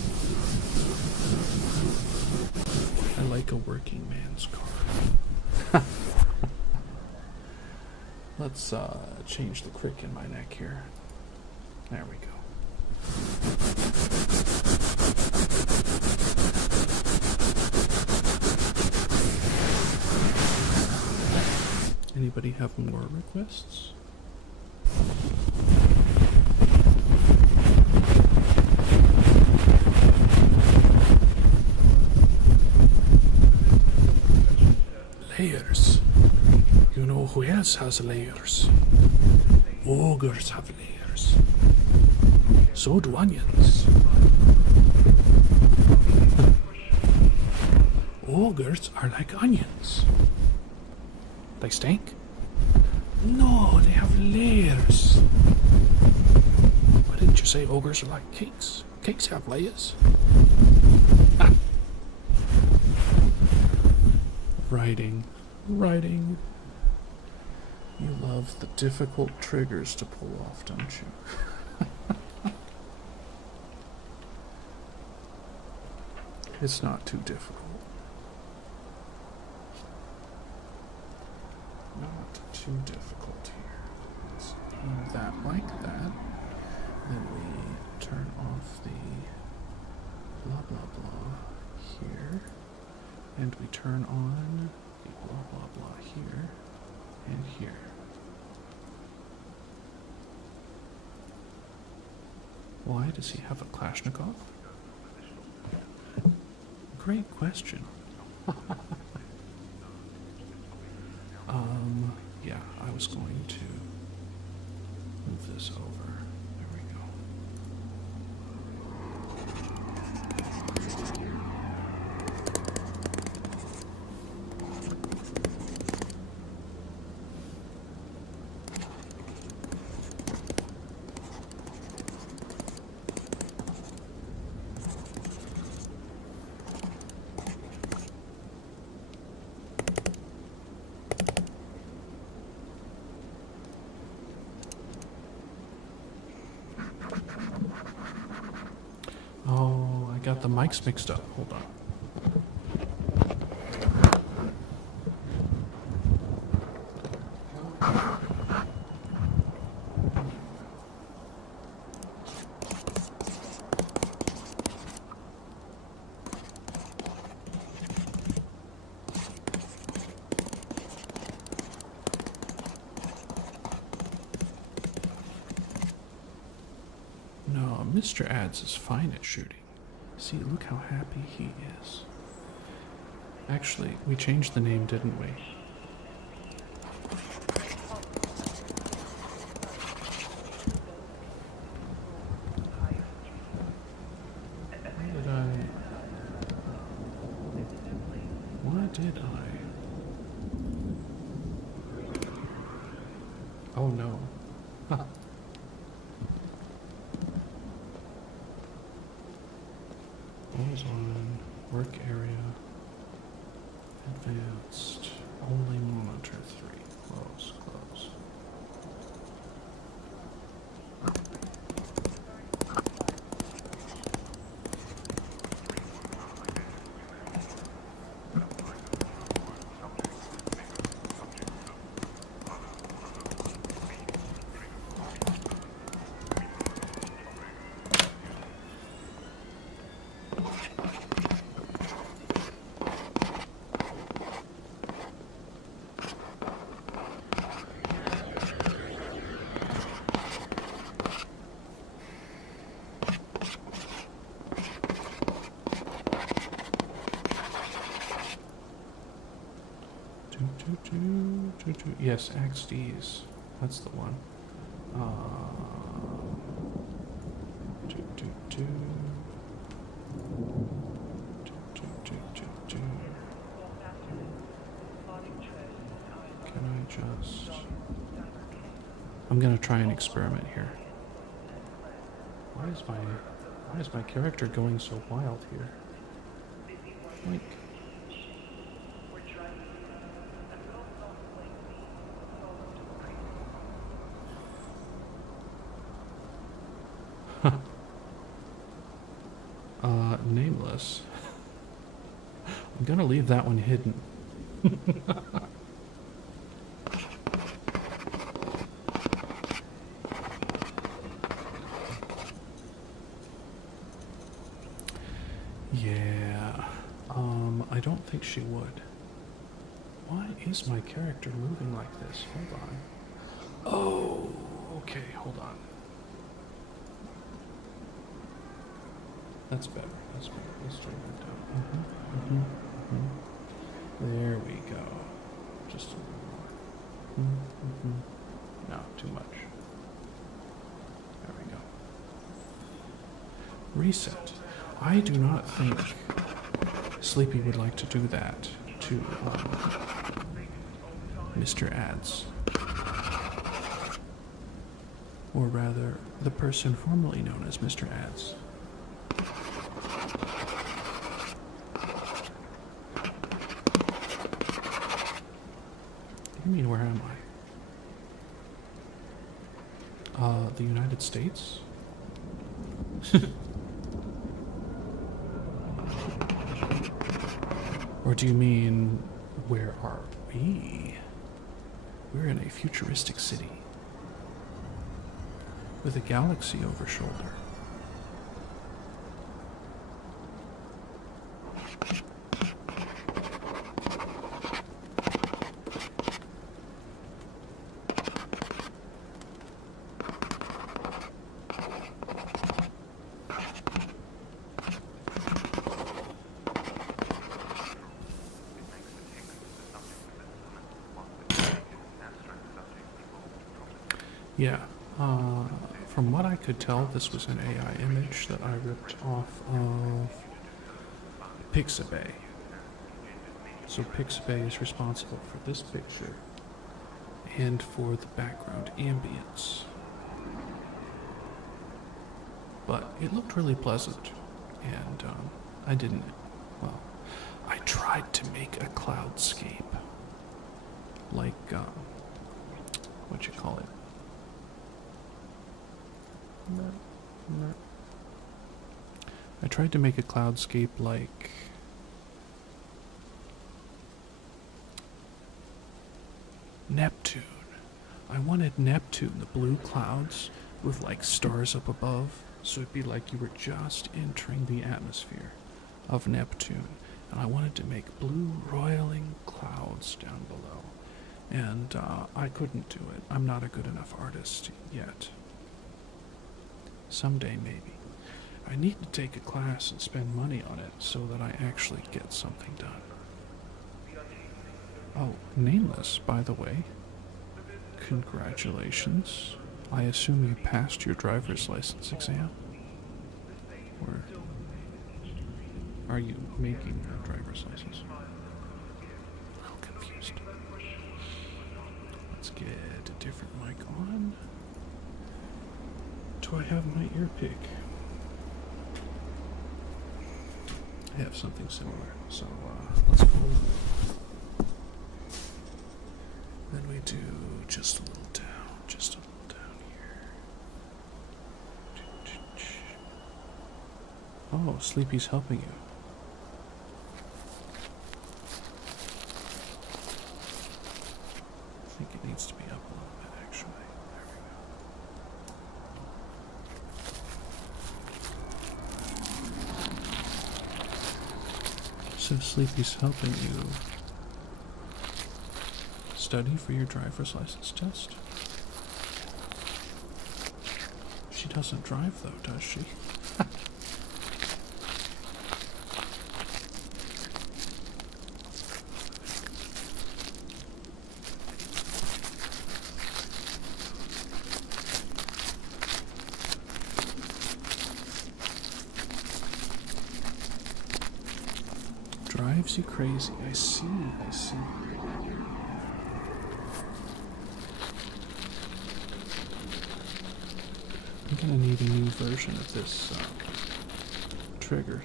I like a working man's car. Let's change the crick in my neck here. There we go. Anybody have more requests? Layers. You know who else has layers? Ogres have layers. So do onions. Ogres are like onions. They stink? No, they have layers. Why didn't you say ogres are like cakes? Cakes have layers. Writing. You love the difficult triggers to pull off, don't you? It's not too difficult. Not too difficult here. Let's aim that like that. Then we turn off the blah blah blah here. And we turn on the blah blah blah here and here. Why does he have a Kalashnikov? Great question. Yeah, I was going to move this over. There we go. Oh, I got the mics mixed up. Hold on. No, Mr. Ads is fine at shooting. See, look how happy he is. Actually, we changed the name, didn't we? Why did I? Oh no. Always on, work area, advanced, only monitor 3, close. Yes, XDs. That's the one. Can I just... I'm gonna try an experiment here. Why is my character going so wild here? Like... Nameless. I'm gonna leave that one hidden. Yeah, I don't think she would. Why is my character moving like this? Hold on. Oh, okay, hold on. That's better. Let's turn that down. There we go. Just a little more. No, too much. There we go. Reset. I do not think Sleepy would like to do that to Mr. Ads. Or rather, the person formerly known as Mr. Ads. mean, where am I? The United States? Or do you mean, where are we? We're in a futuristic city with a galaxy over shoulder. Yeah, from what I could tell, this was an AI image that I ripped off of Pixabay. So Pixabay is responsible for this picture and for the background ambience. But it looked really pleasant, and I tried to make a cloudscape, like, what you call it? I tried to make a cloudscape like Neptune. I wanted Neptune, the blue clouds with like stars up above, so it'd be like you were just entering the atmosphere of Neptune. And I wanted to make blue roiling clouds down below. And I couldn't do it. I'm not a good enough artist yet. Someday, maybe. I need to take a class and spend money on it so that I actually get something done. Oh, Nameless, by the way. Congratulations. I assume you passed your driver's license exam? Or are you making a driver's license? A little confused. Let's get a different mic on. Do I have my ear pick? I have something similar, so let's go. Then we do just a little down here. Oh, Sleepy's helping you. I think it needs to be up a little bit, actually. There we go. So Sleepy's helping you study for your driver's license test? She doesn't drive though, does she? Drives you crazy. I see. I'm gonna need a new version of this trigger,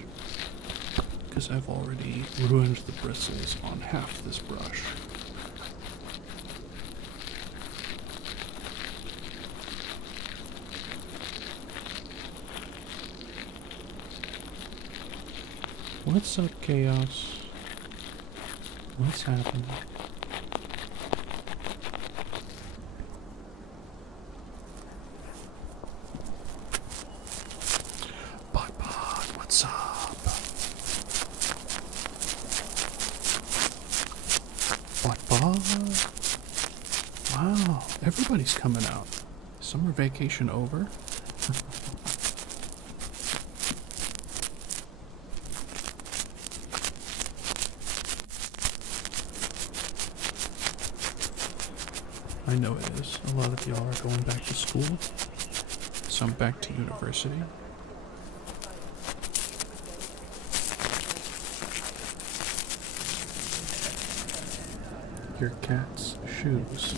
because I've already ruined the bristles on half this brush. What's up, Chaos? What's happening? What's up? What? Wow, everybody's coming out. Summer vacation over? I know it is. A lot of y'all are going back to school. Some back to university. Your cat's shoes.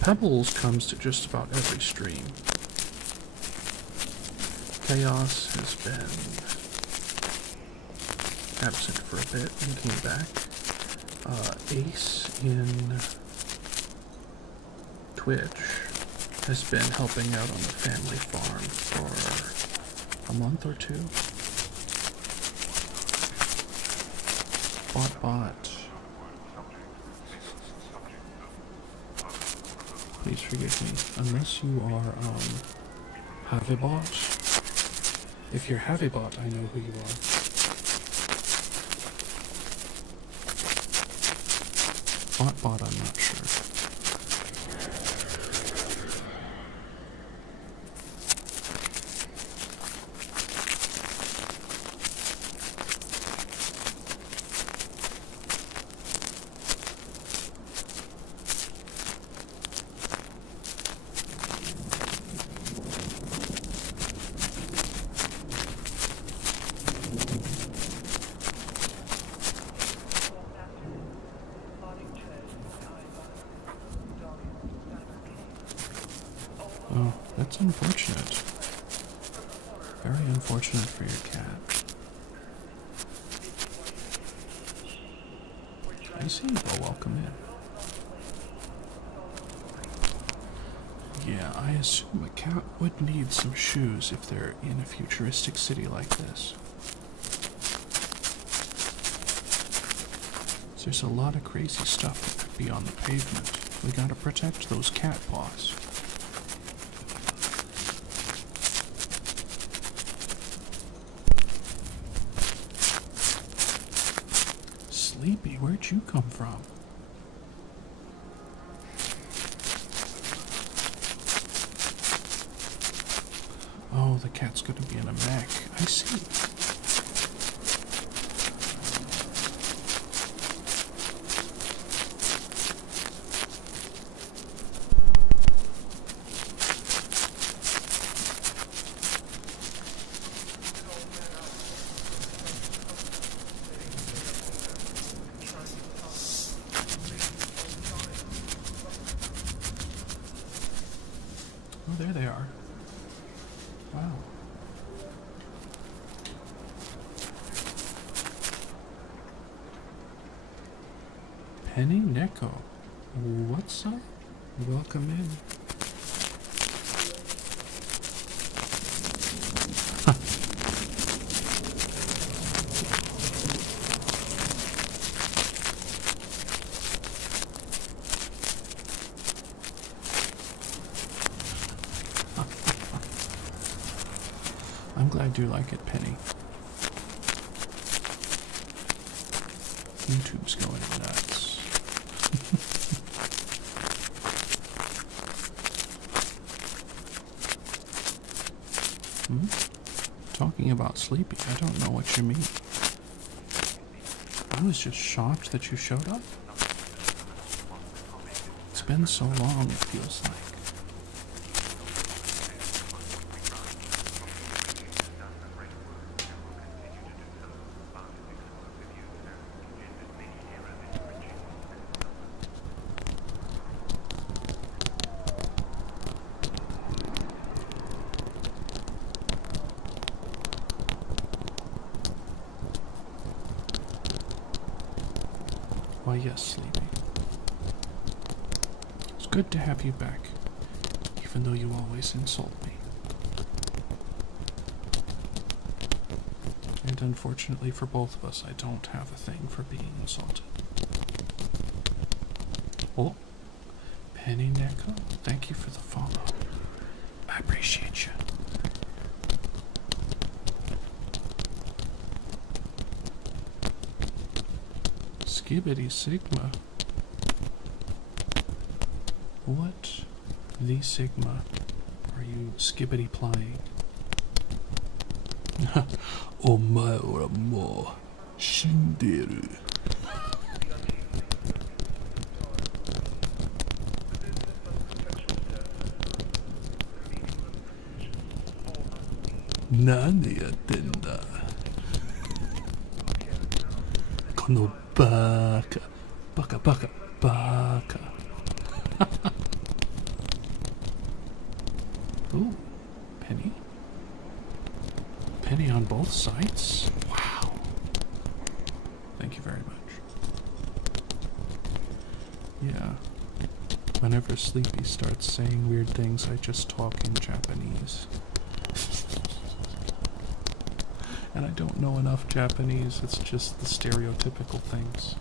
Pebbles comes to just about every stream. Chaos has been absent for a bit and came back. Ace in Twitch has been helping out on the family farm for a month or two. Bot. Please forgive me. Unless you are, have a bot. If you're have a bot, I know who you are. Bot, I'm not sure. Oh, that's unfortunate. Very unfortunate for your cat. I see. Well, welcome in. Yeah, I assume a cat would need some shoes if they're in a futuristic city like this. There's a lot of crazy stuff that could be on the pavement. We gotta protect those cat paws. Sleepy, where'd you come from? Oh, the cat's gonna be in a mech. I see. Oh, there they are. Wow. Penny Neko. What's up? Welcome in. I'm glad you like it, Penny. YouTube's going nuts. Talking about Sleepy, I don't know what you mean. I was just shocked that you showed up. It's been so long, it feels like. Why, yes, Sleepy. It's good to have you back, even though you always insult me. And unfortunately for both of us, I don't have a thing for being insulted. Oh, Penny Neko, thank you for the follow. I appreciate you. Skibbity Sigma. What the Sigma are you skibbity plying? Omae ora mou shinderu. Nani yattenda? Kono baka. Baka. Ooh, Penny. Penny on both sides? Wow. Thank you very much. Yeah. Whenever Sleepy starts saying weird things, I just talk in Japanese. And I don't know enough Japanese, it's just the stereotypical things.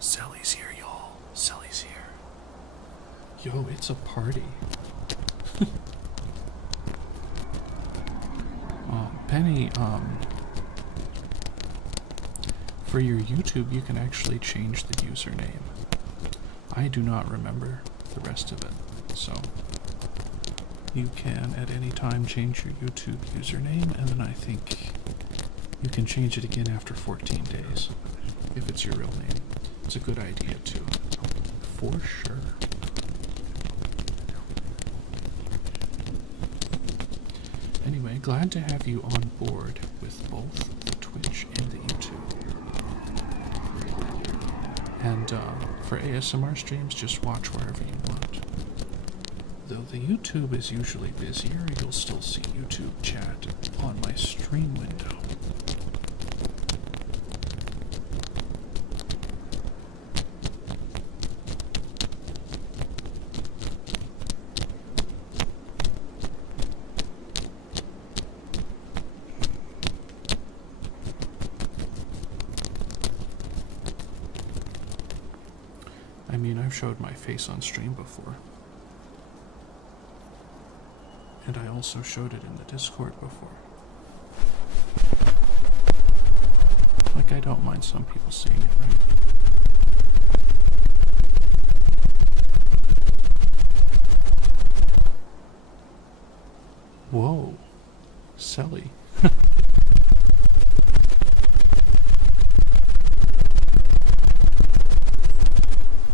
Sally's here, y'all. Sally's here. Yo, it's a party. Penny, for your YouTube, you can actually change the username. I do not remember the rest of it, so you can at any time change your YouTube username, and then I think you can change it again after 14 days, if it's your real name. It's a good idea, too. For sure. Anyway, glad to have you on board with both the Twitch and the YouTube. And for ASMR streams, just watch wherever you want. Though the YouTube is usually busier, you'll still see YouTube chat on my stream window. I mean, I've showed my face on stream before. And I also showed it in the Discord before. Like, I don't mind some people seeing it, right? Whoa. Sally.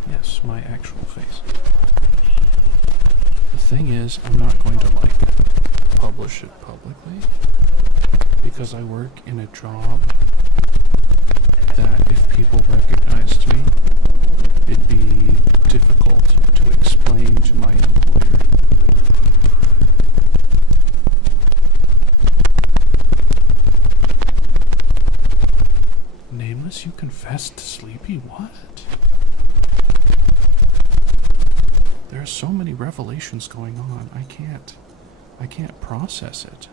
Yes, my actual face. The thing is, I'm not going to, publish it publicly, because I work in a job that if people recognized me, it'd be difficult to explain to my employer. Nameless, you confessed to Sleepy? What? There are so many revelations going on. I can't process it.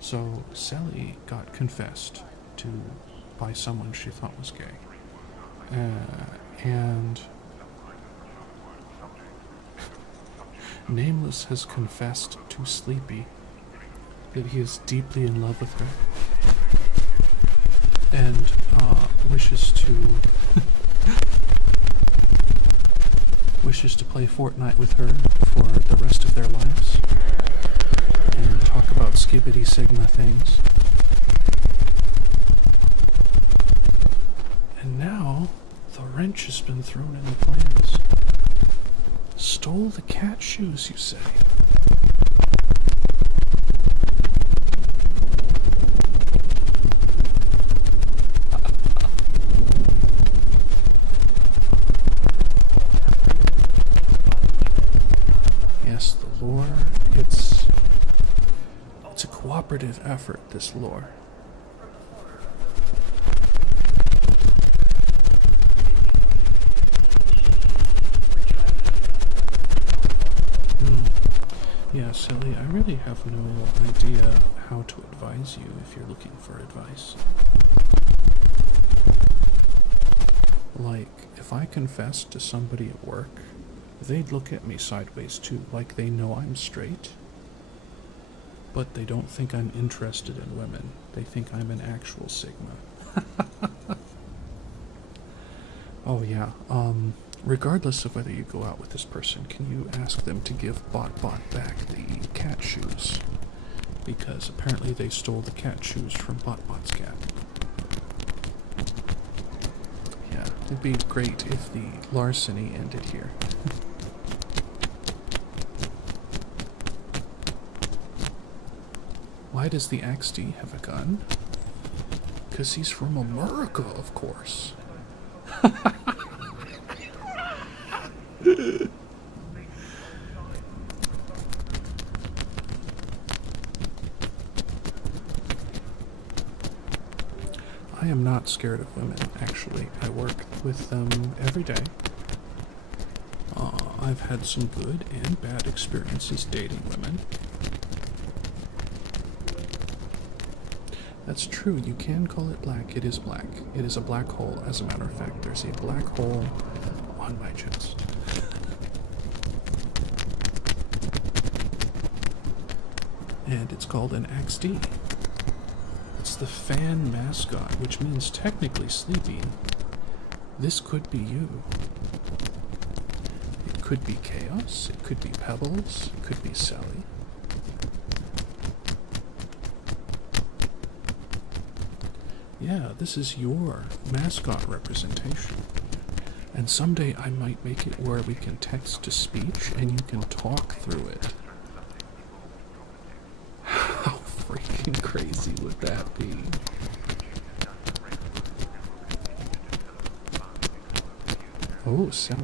So Sally got confessed to by someone she thought was gay, and Nameless has confessed to Sleepy that he is deeply in love with her and wishes to play Fortnite with her for the rest of their lives and talk about Skibbity Sigma things. And now the wrench has been thrown in the plans. Stole the cat shoes, you say? Yes, the lore, it's a cooperative effort, this lore. Yeah, Silly, I really have no idea how to advise you if you're looking for advice. Like, if I confessed to somebody at work, they'd look at me sideways too, like they know I'm straight. But they don't think I'm interested in women. They think I'm an actual Sigma. Oh yeah, regardless of whether you go out with this person, can you ask them to give Bot back the cat shoes? Because apparently they stole the cat shoes from Bot's cat. Yeah, it'd be great if the larceny ended here. Why does the XD have a gun? Because he's from America, of course. I am not scared of women, actually. I work with them every day. I've had some good and bad experiences dating women. That's true, you can call it black. It is black. It is a black hole, as a matter of fact. There's a black hole on my chest. And it's called an XD. It's the fan mascot, which means technically sleepy. This could be you. It could be Chaos, it could be Pebbles, it could be Sally. Yeah, this is your mascot representation. And someday I might make it where we can text to speech and you can talk through it. How freaking crazy would that be? Oh, Sally.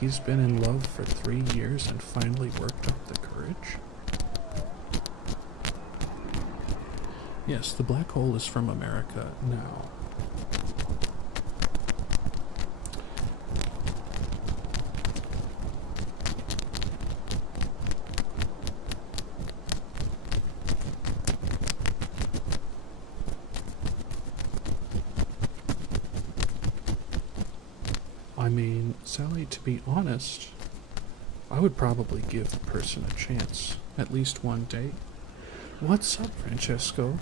He's been in love for 3 years and finally worked up the courage. Yes, the black hole is from America now. I mean, Sally, to be honest, I would probably give the person a chance, at least one date. What's up, Francesco?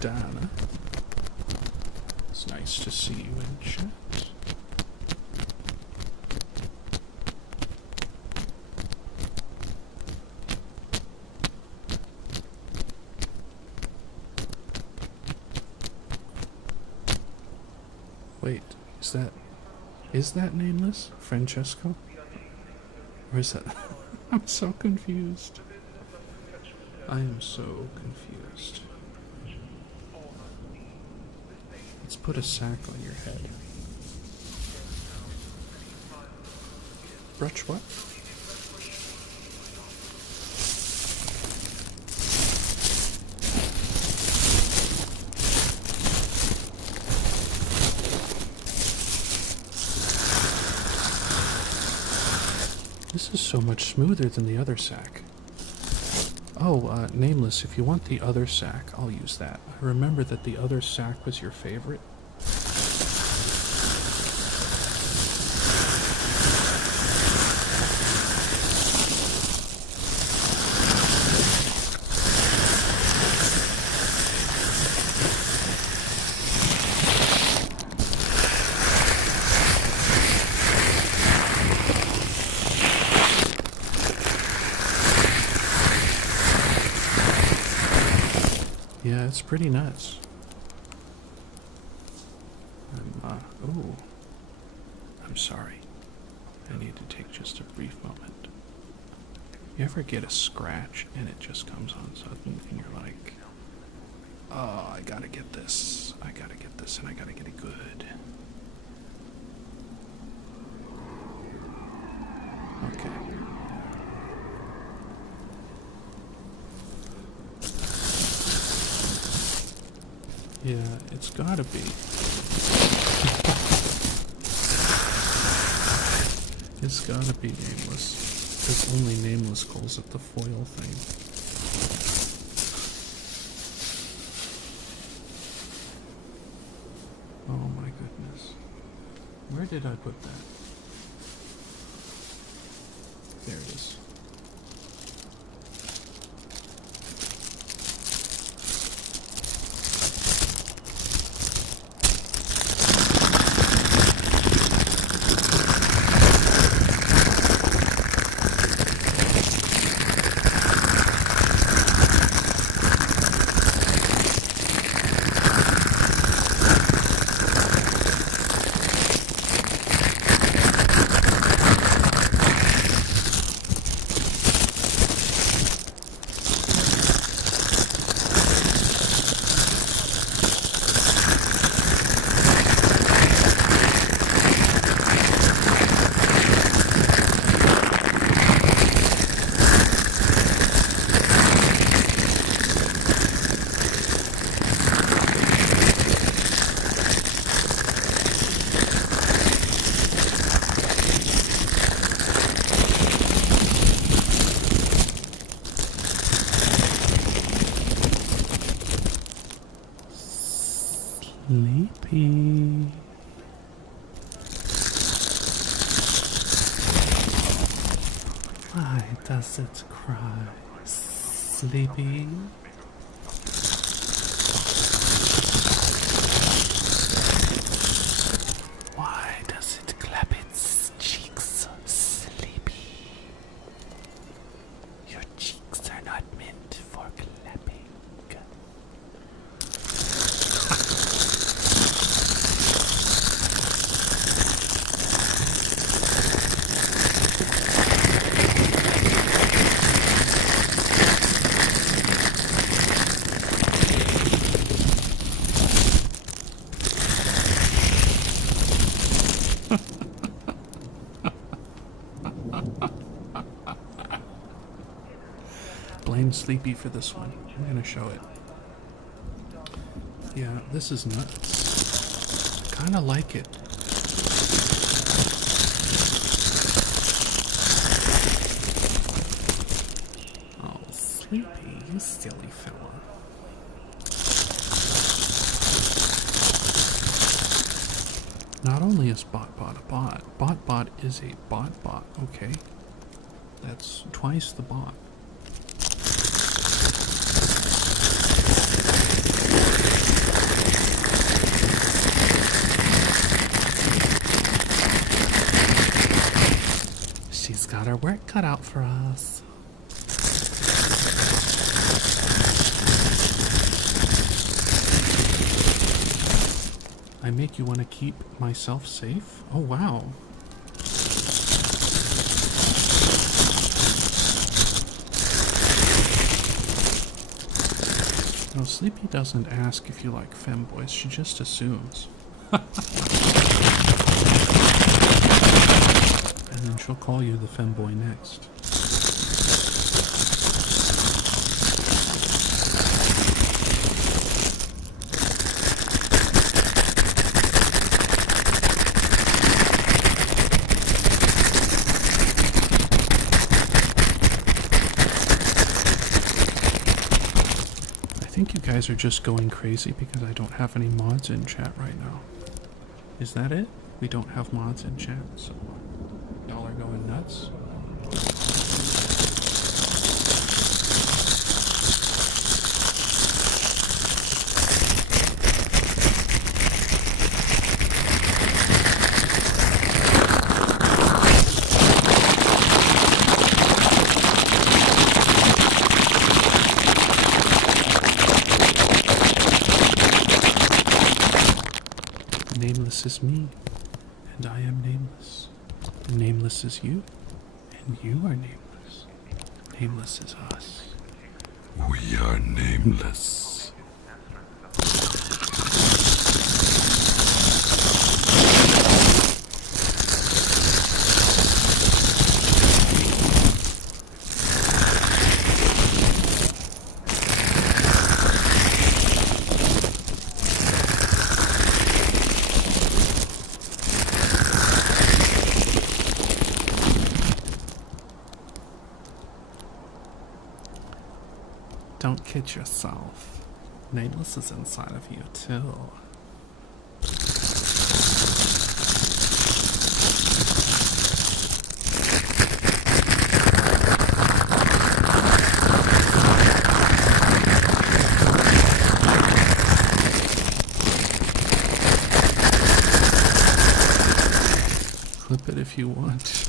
Dana. It's nice to see you in chat. Wait, is that nameless, Francesco? Or is that... I'm so confused. I am so confused. Let's put a sack on your head. Brush what? This is so much smoother than the other sack. Oh, Nameless, if you want the other sack, I'll use that. I remember that the other sack was your favorite. Yeah, it's pretty nuts. I'm sorry. I need to take just a brief moment. You ever get a scratch and it just comes on sudden and you're like, oh, I gotta get this, and I gotta get it good. Okay. Yeah, it's gotta be. It's gotta be Nameless, because only Nameless calls it the foil thing. Oh my goodness. Where did I put that? There it is. Sleepy. Why does it cry? Sleepy. Why does it clap its cheeks? Sleepy. Your cheeks are not meant for clapping. Blame Sleepy for this one. I'm gonna show it. Yeah, this is nuts. I kinda like it. Oh, Sleepy, you silly fella. Not only is BotBot a bot, BotBot is a BotBot, okay? That's twice the bot. She's got her work cut out for us. I make you want to keep myself safe? Oh, wow. No, Sleepy doesn't ask if you like femboys, she just assumes. And then she'll call you the femboy next. I think you guys are just going crazy because I don't have any mods in chat right now. Is that it? We don't have mods in chat, so y'all are going nuts. Nameless is me, and I am nameless. And nameless is you, and you are nameless. Nameless is us. We are nameless. Don't kid yourself. Nameless is inside of you too. Clip it if you want.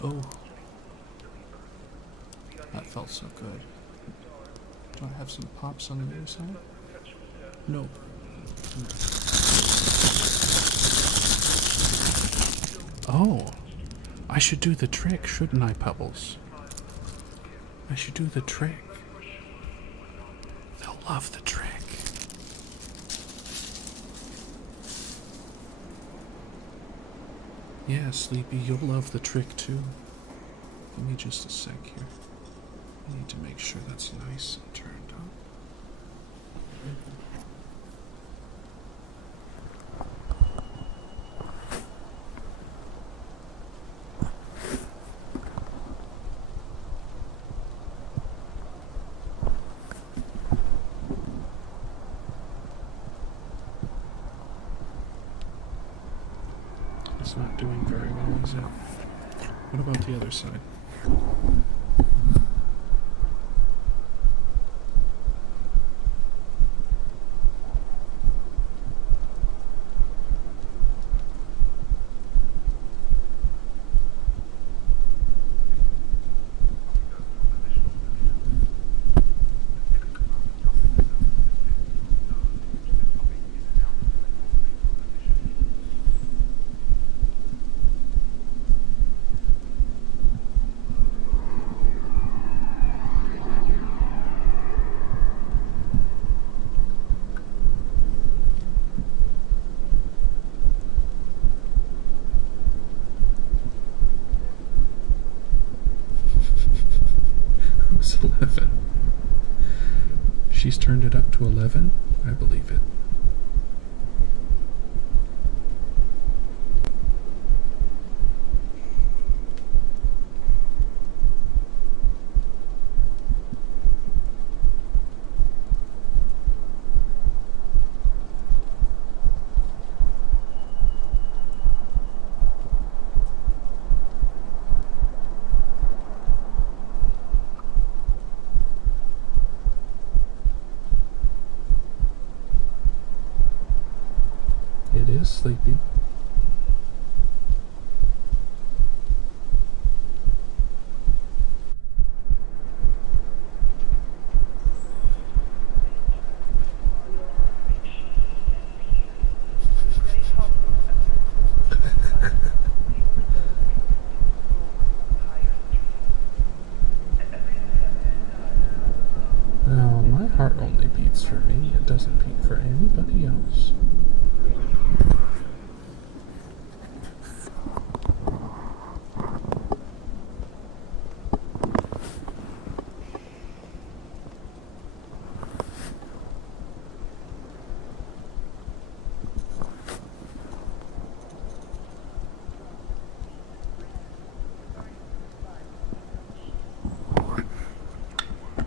Oh, that felt so good. Do I have some pops on the other side? Nope. Oh, I should do the trick, shouldn't I, Pebbles? I should do the trick. They'll love the trick. Yeah, Sleepy, you'll love the trick too. Give me just a sec here. I need to make sure that's nice and turned up. It's not doing very well, is it? What about the other side? It's 11. She's turned it up to 11? I believe it. It is sleepy. Well, my heart only beats for me. It doesn't beat for anybody else.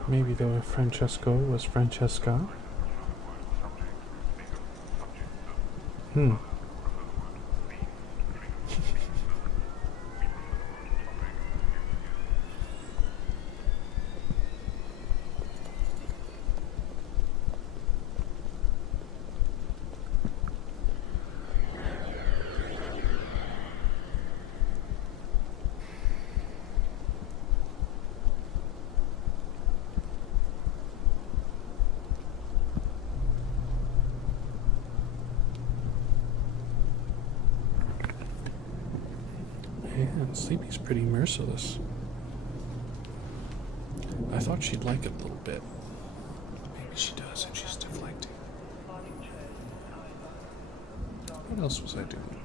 Maybe the Francesco was Francesca. Hmm. Man, Sleepy's pretty merciless. I thought she'd like it a little bit. Maybe she does and she's deflecting. What else was I doing?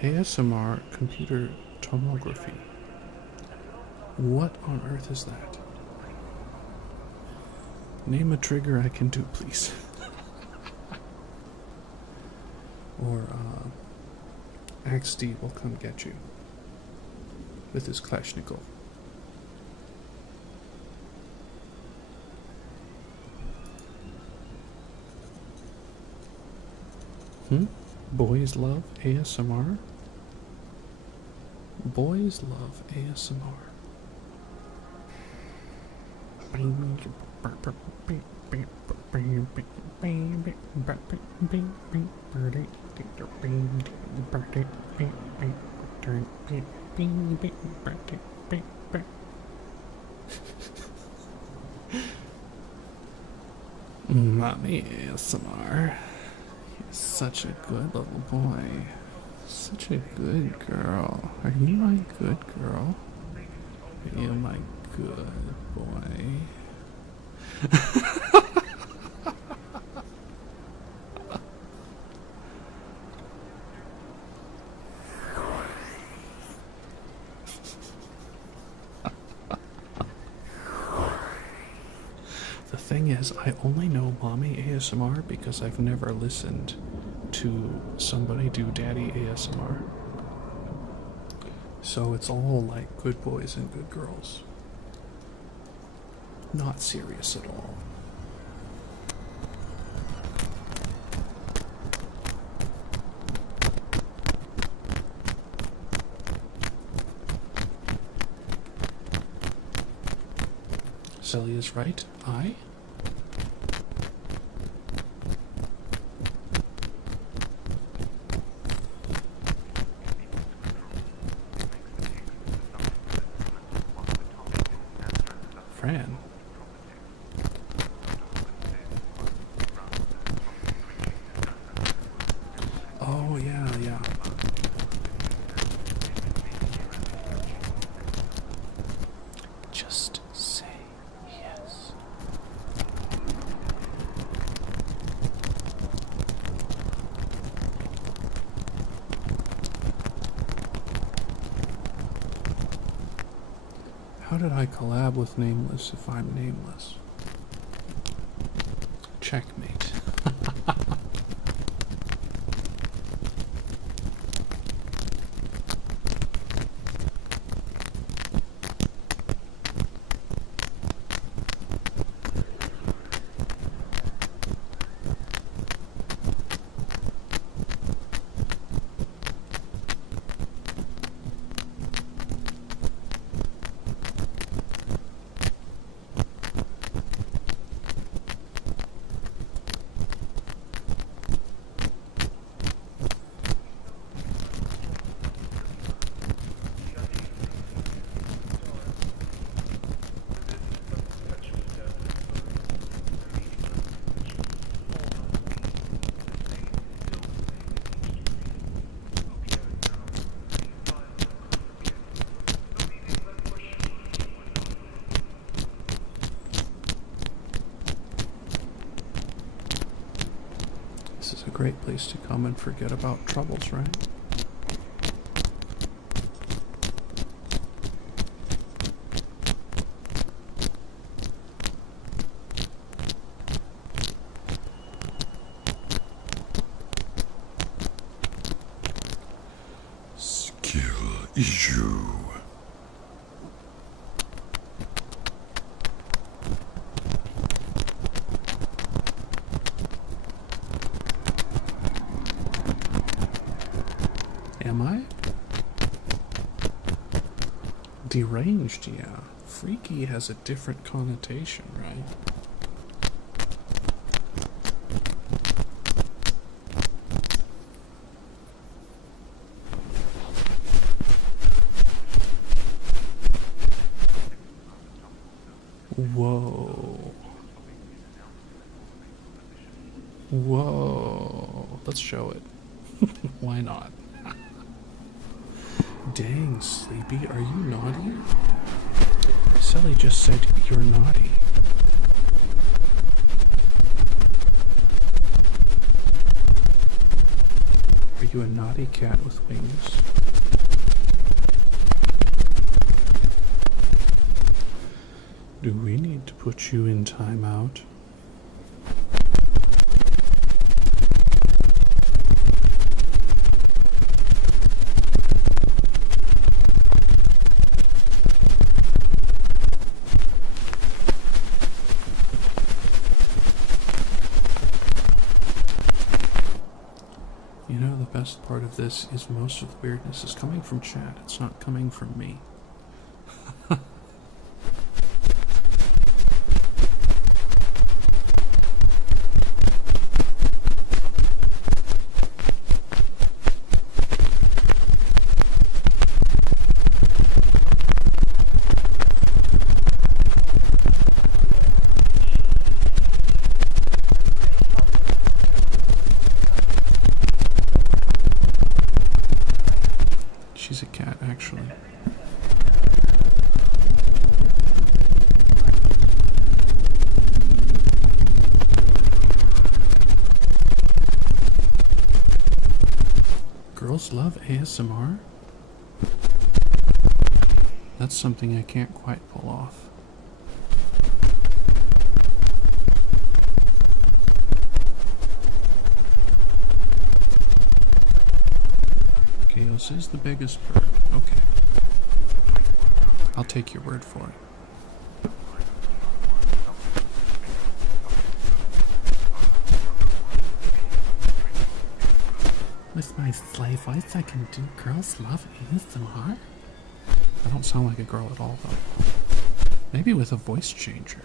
ASMR computer tomography. What on earth is that? Name a trigger I can do, please. Or, XD will come get you with his Kalashnikov. Boys love ASMR? Boys love ASMR. Mommy ASMR. He's such a good little boy. Such a good girl. Are you my good girl? Are you my good boy? The thing is, I only know mommy ASMR because I've never listened to somebody do daddy ASMR. So it's all like good boys and good girls. Not serious at all. Sally is right. I? Fran. Oh, yeah, yeah. Just say yes. How did I collab with Nameless if I'm nameless? Checkmate. This is a great place to come and forget about troubles, right? Skill issue. Am I? Deranged, yeah. Freaky has a different connotation, right? Whoa. Whoa. Let's show it. Why not? Dang, Sleepy, are you naughty? Sally just said you're naughty. Are you a naughty cat with wings? Do we need to put you in timeout? You know, the best part of this is most of the weirdness is coming from chat. It's not coming from me. She's a cat, actually. Girls love ASMR? That's something I can't quite pull off. Chaos is the biggest bird. Okay. I'll take your word for it. With my slave voice, I can do girls love ASMR. I don't sound like a girl at all, though. Maybe with a voice changer.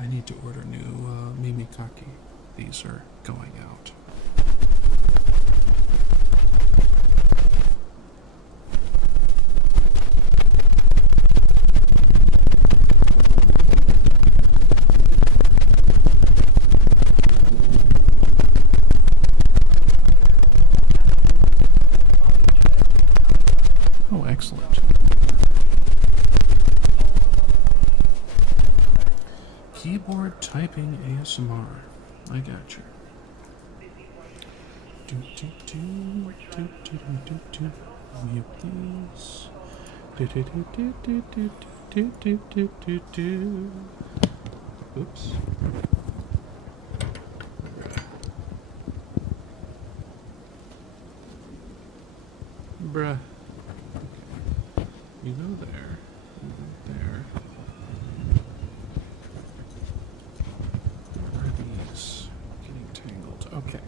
I need to order new Mimikaki. These are going out. Oh, excellent. Keyboard typing ASMR. I got you. Do do do do do do do. Will you please? Do do do do do do do do do do do. Oops. Bruh. You go there. You go there. Where are these? Getting tangled. Okay.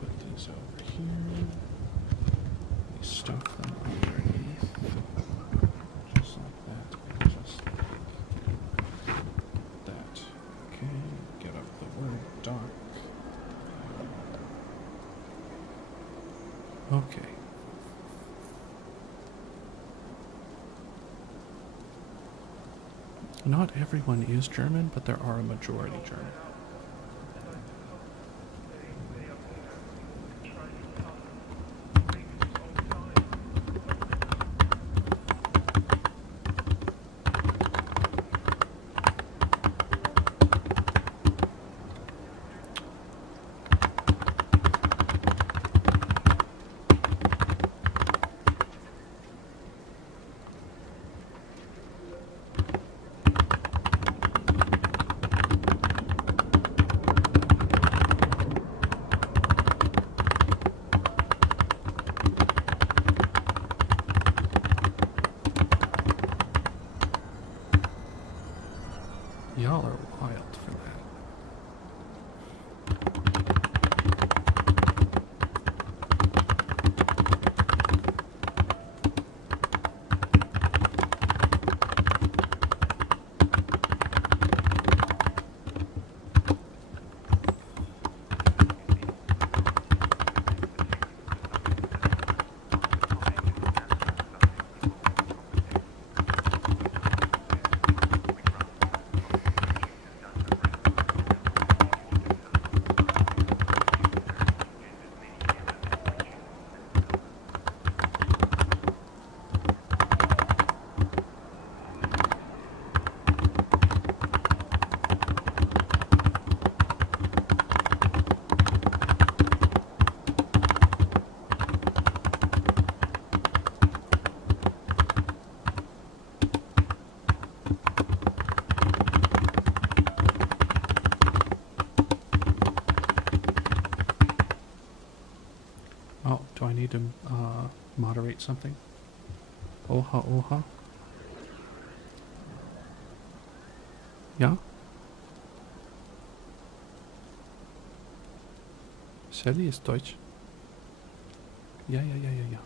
Put these over here. We stuff them underneath. Just like that. And just like that. Okay. Get up the word dark. Okay. Not everyone is German, but there are a majority German. Y'all are wild for that. Oh, do I need to moderate something? Oha, oha. Ja? Sally ist Deutsch. Ja, ja, ja, ja, ja.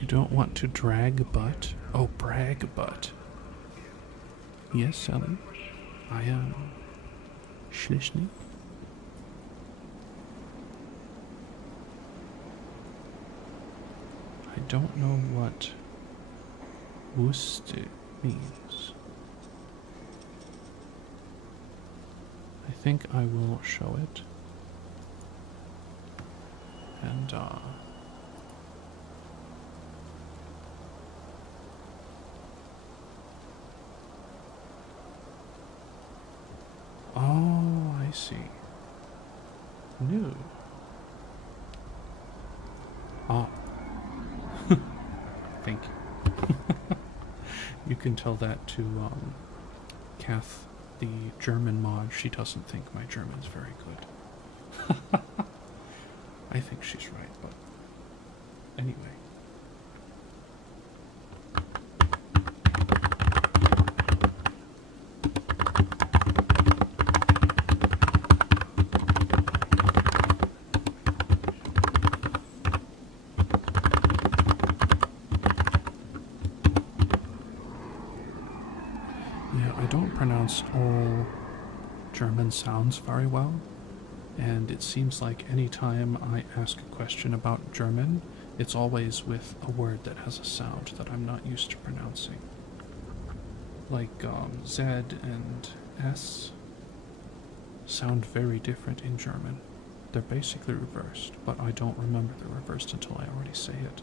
You don't want to drag butt? Oh, brag butt. Yes, Sally. I am Schlishny. I don't know what Wuste means. I think I will show it. And, oh, I see. New. You can tell that to Kath, the German mod. She doesn't think my German's very good. I think she's right, but anyway. Yeah, I don't pronounce all German sounds very well, and it seems like any time I ask a question about German, it's always with a word that has a sound that I'm not used to pronouncing. Like Z and S sound very different in German. They're basically reversed, but I don't remember they're reversed until I already say it.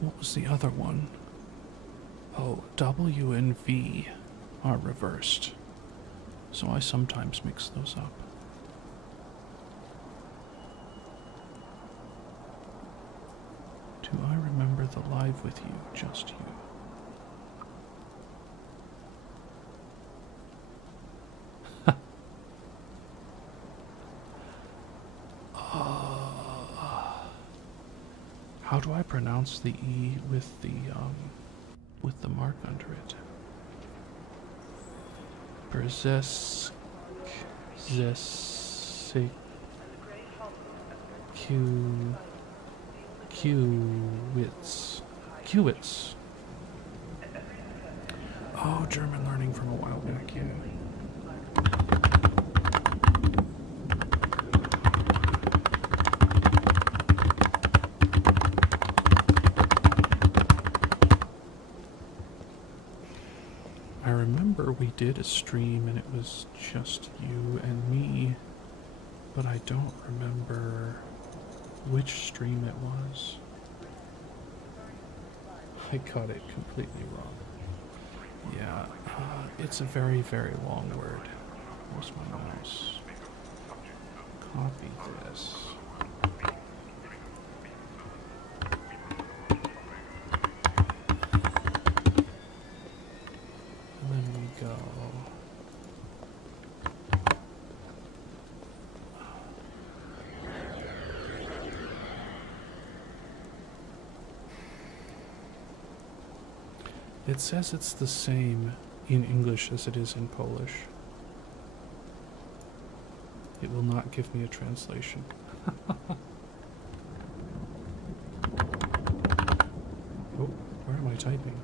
What was the other one? Oh, W and V are reversed, so I sometimes mix those up. Do I remember the live with you, just you? How do I pronounce the E with the mark under it? Berzesk, Zesik, Qwitz. Oh, German learning from a while back, yeah. I remember we did a stream and it was just you and me, but I don't remember which stream it was. I got it completely wrong. Yeah, it's a very, very long word. Where's my mouse? Copy this. And then we go. It says it's the same in English as it is in Polish. It will not give me a translation. Oh, where am I typing?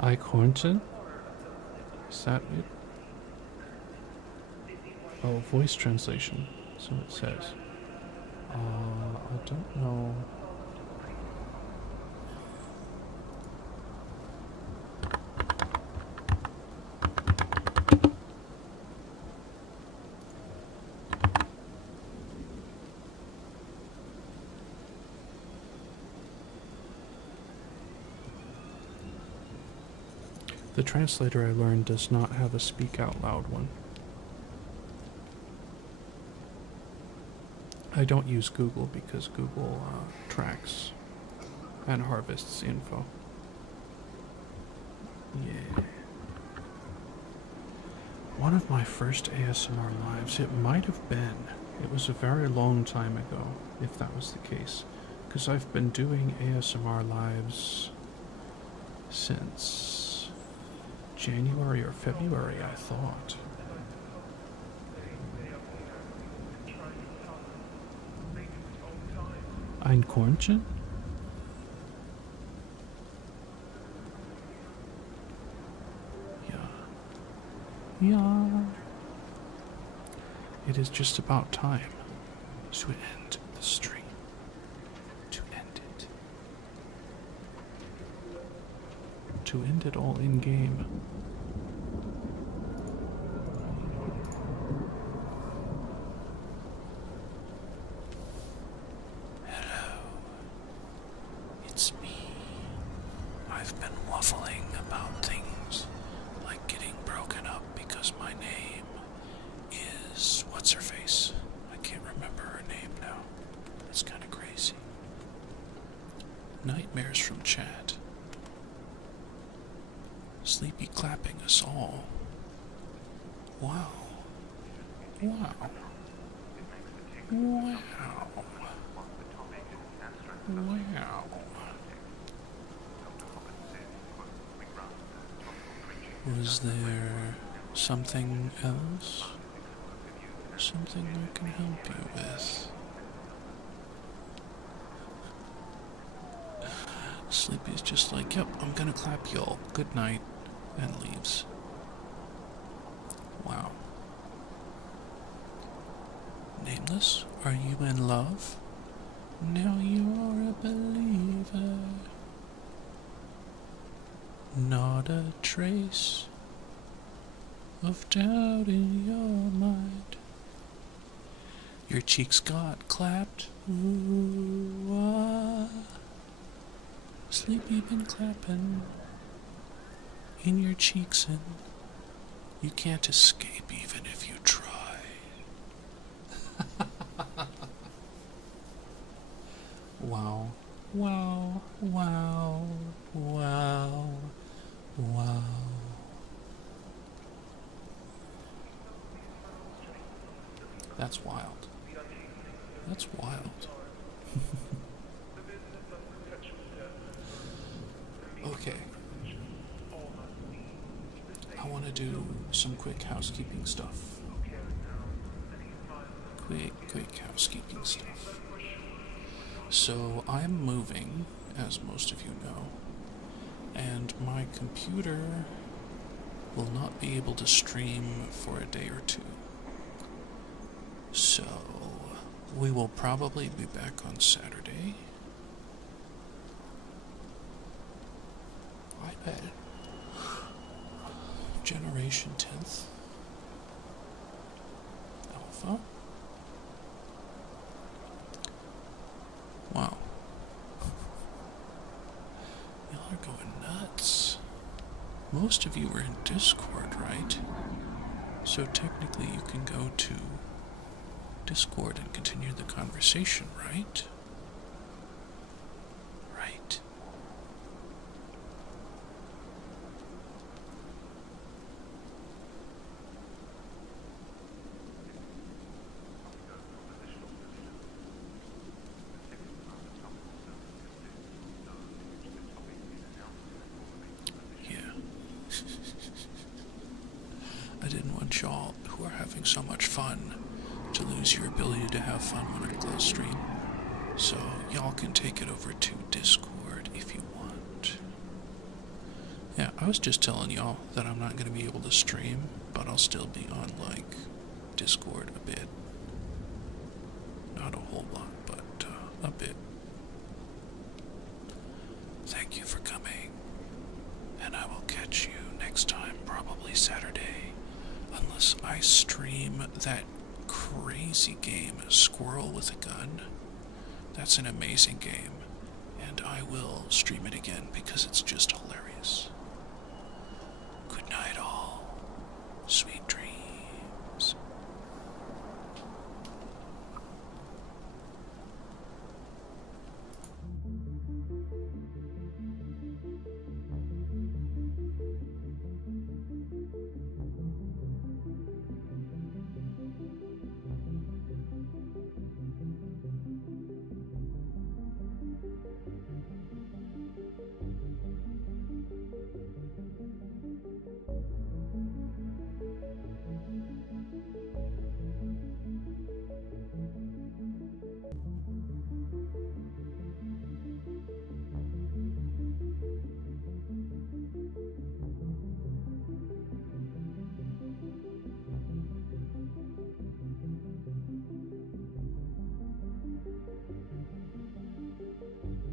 Eichhornton? Is that it? Oh, voice translation. So it says. I don't know. The translator I learned does not have a speak out loud one. I don't use Google because Google tracks and harvests info. Yeah. One of my first ASMR lives, it might have been. It was a very long time ago, if that was the case. Because I've been doing ASMR lives since January or February, I thought. Ein Kornchen? Yeah. It is just about time to end the stream. To end it. To end it all in game. It's me. I've been waffling about things like getting broken up because my name is... what's her face? I can't remember her name now. It's kind of crazy. Nightmares from chat. Sleepy clapping us all. Wow. Wow. Wow. Wow. Was there something else? Something I can help you with? Sleepy's just like, yep, I'm gonna clap y'all. Good night. And leaves. Wow. Nameless, are you in love? Now you're a believer. Not a trace of doubt in your mind. Your cheeks got clapped. Ooh, ah. Sleepy been clapping in your cheeks, and you can't escape even if you try. Wow, wow, wow, wow, wow. That's wild. That's wild. Okay. I want to do some quick housekeeping stuff. Quick housekeeping stuff. So I'm moving, as most of you know, and my computer will not be able to stream for a day or two. So we will probably be back on Saturday. iPad. Generation 10th. Alpha. Wow. Y'all are going nuts. Most of you are in Discord, right? So technically you can go to Discord and continue the conversation, right? Right. I didn't want y'all who are having so much fun to lose your ability to have fun when I close stream. So y'all can take it over to Discord if you want. Yeah, I was just telling y'all that I'm not going to be able to stream, but I'll still be on, like, Discord a bit. Not a whole lot, but a bit. Thank you for coming, and I will catch you next time, probably Saturday, unless I stream that crazy game, Squirrel with a Gun. That's an amazing game, and I will stream it again because it's just hilarious.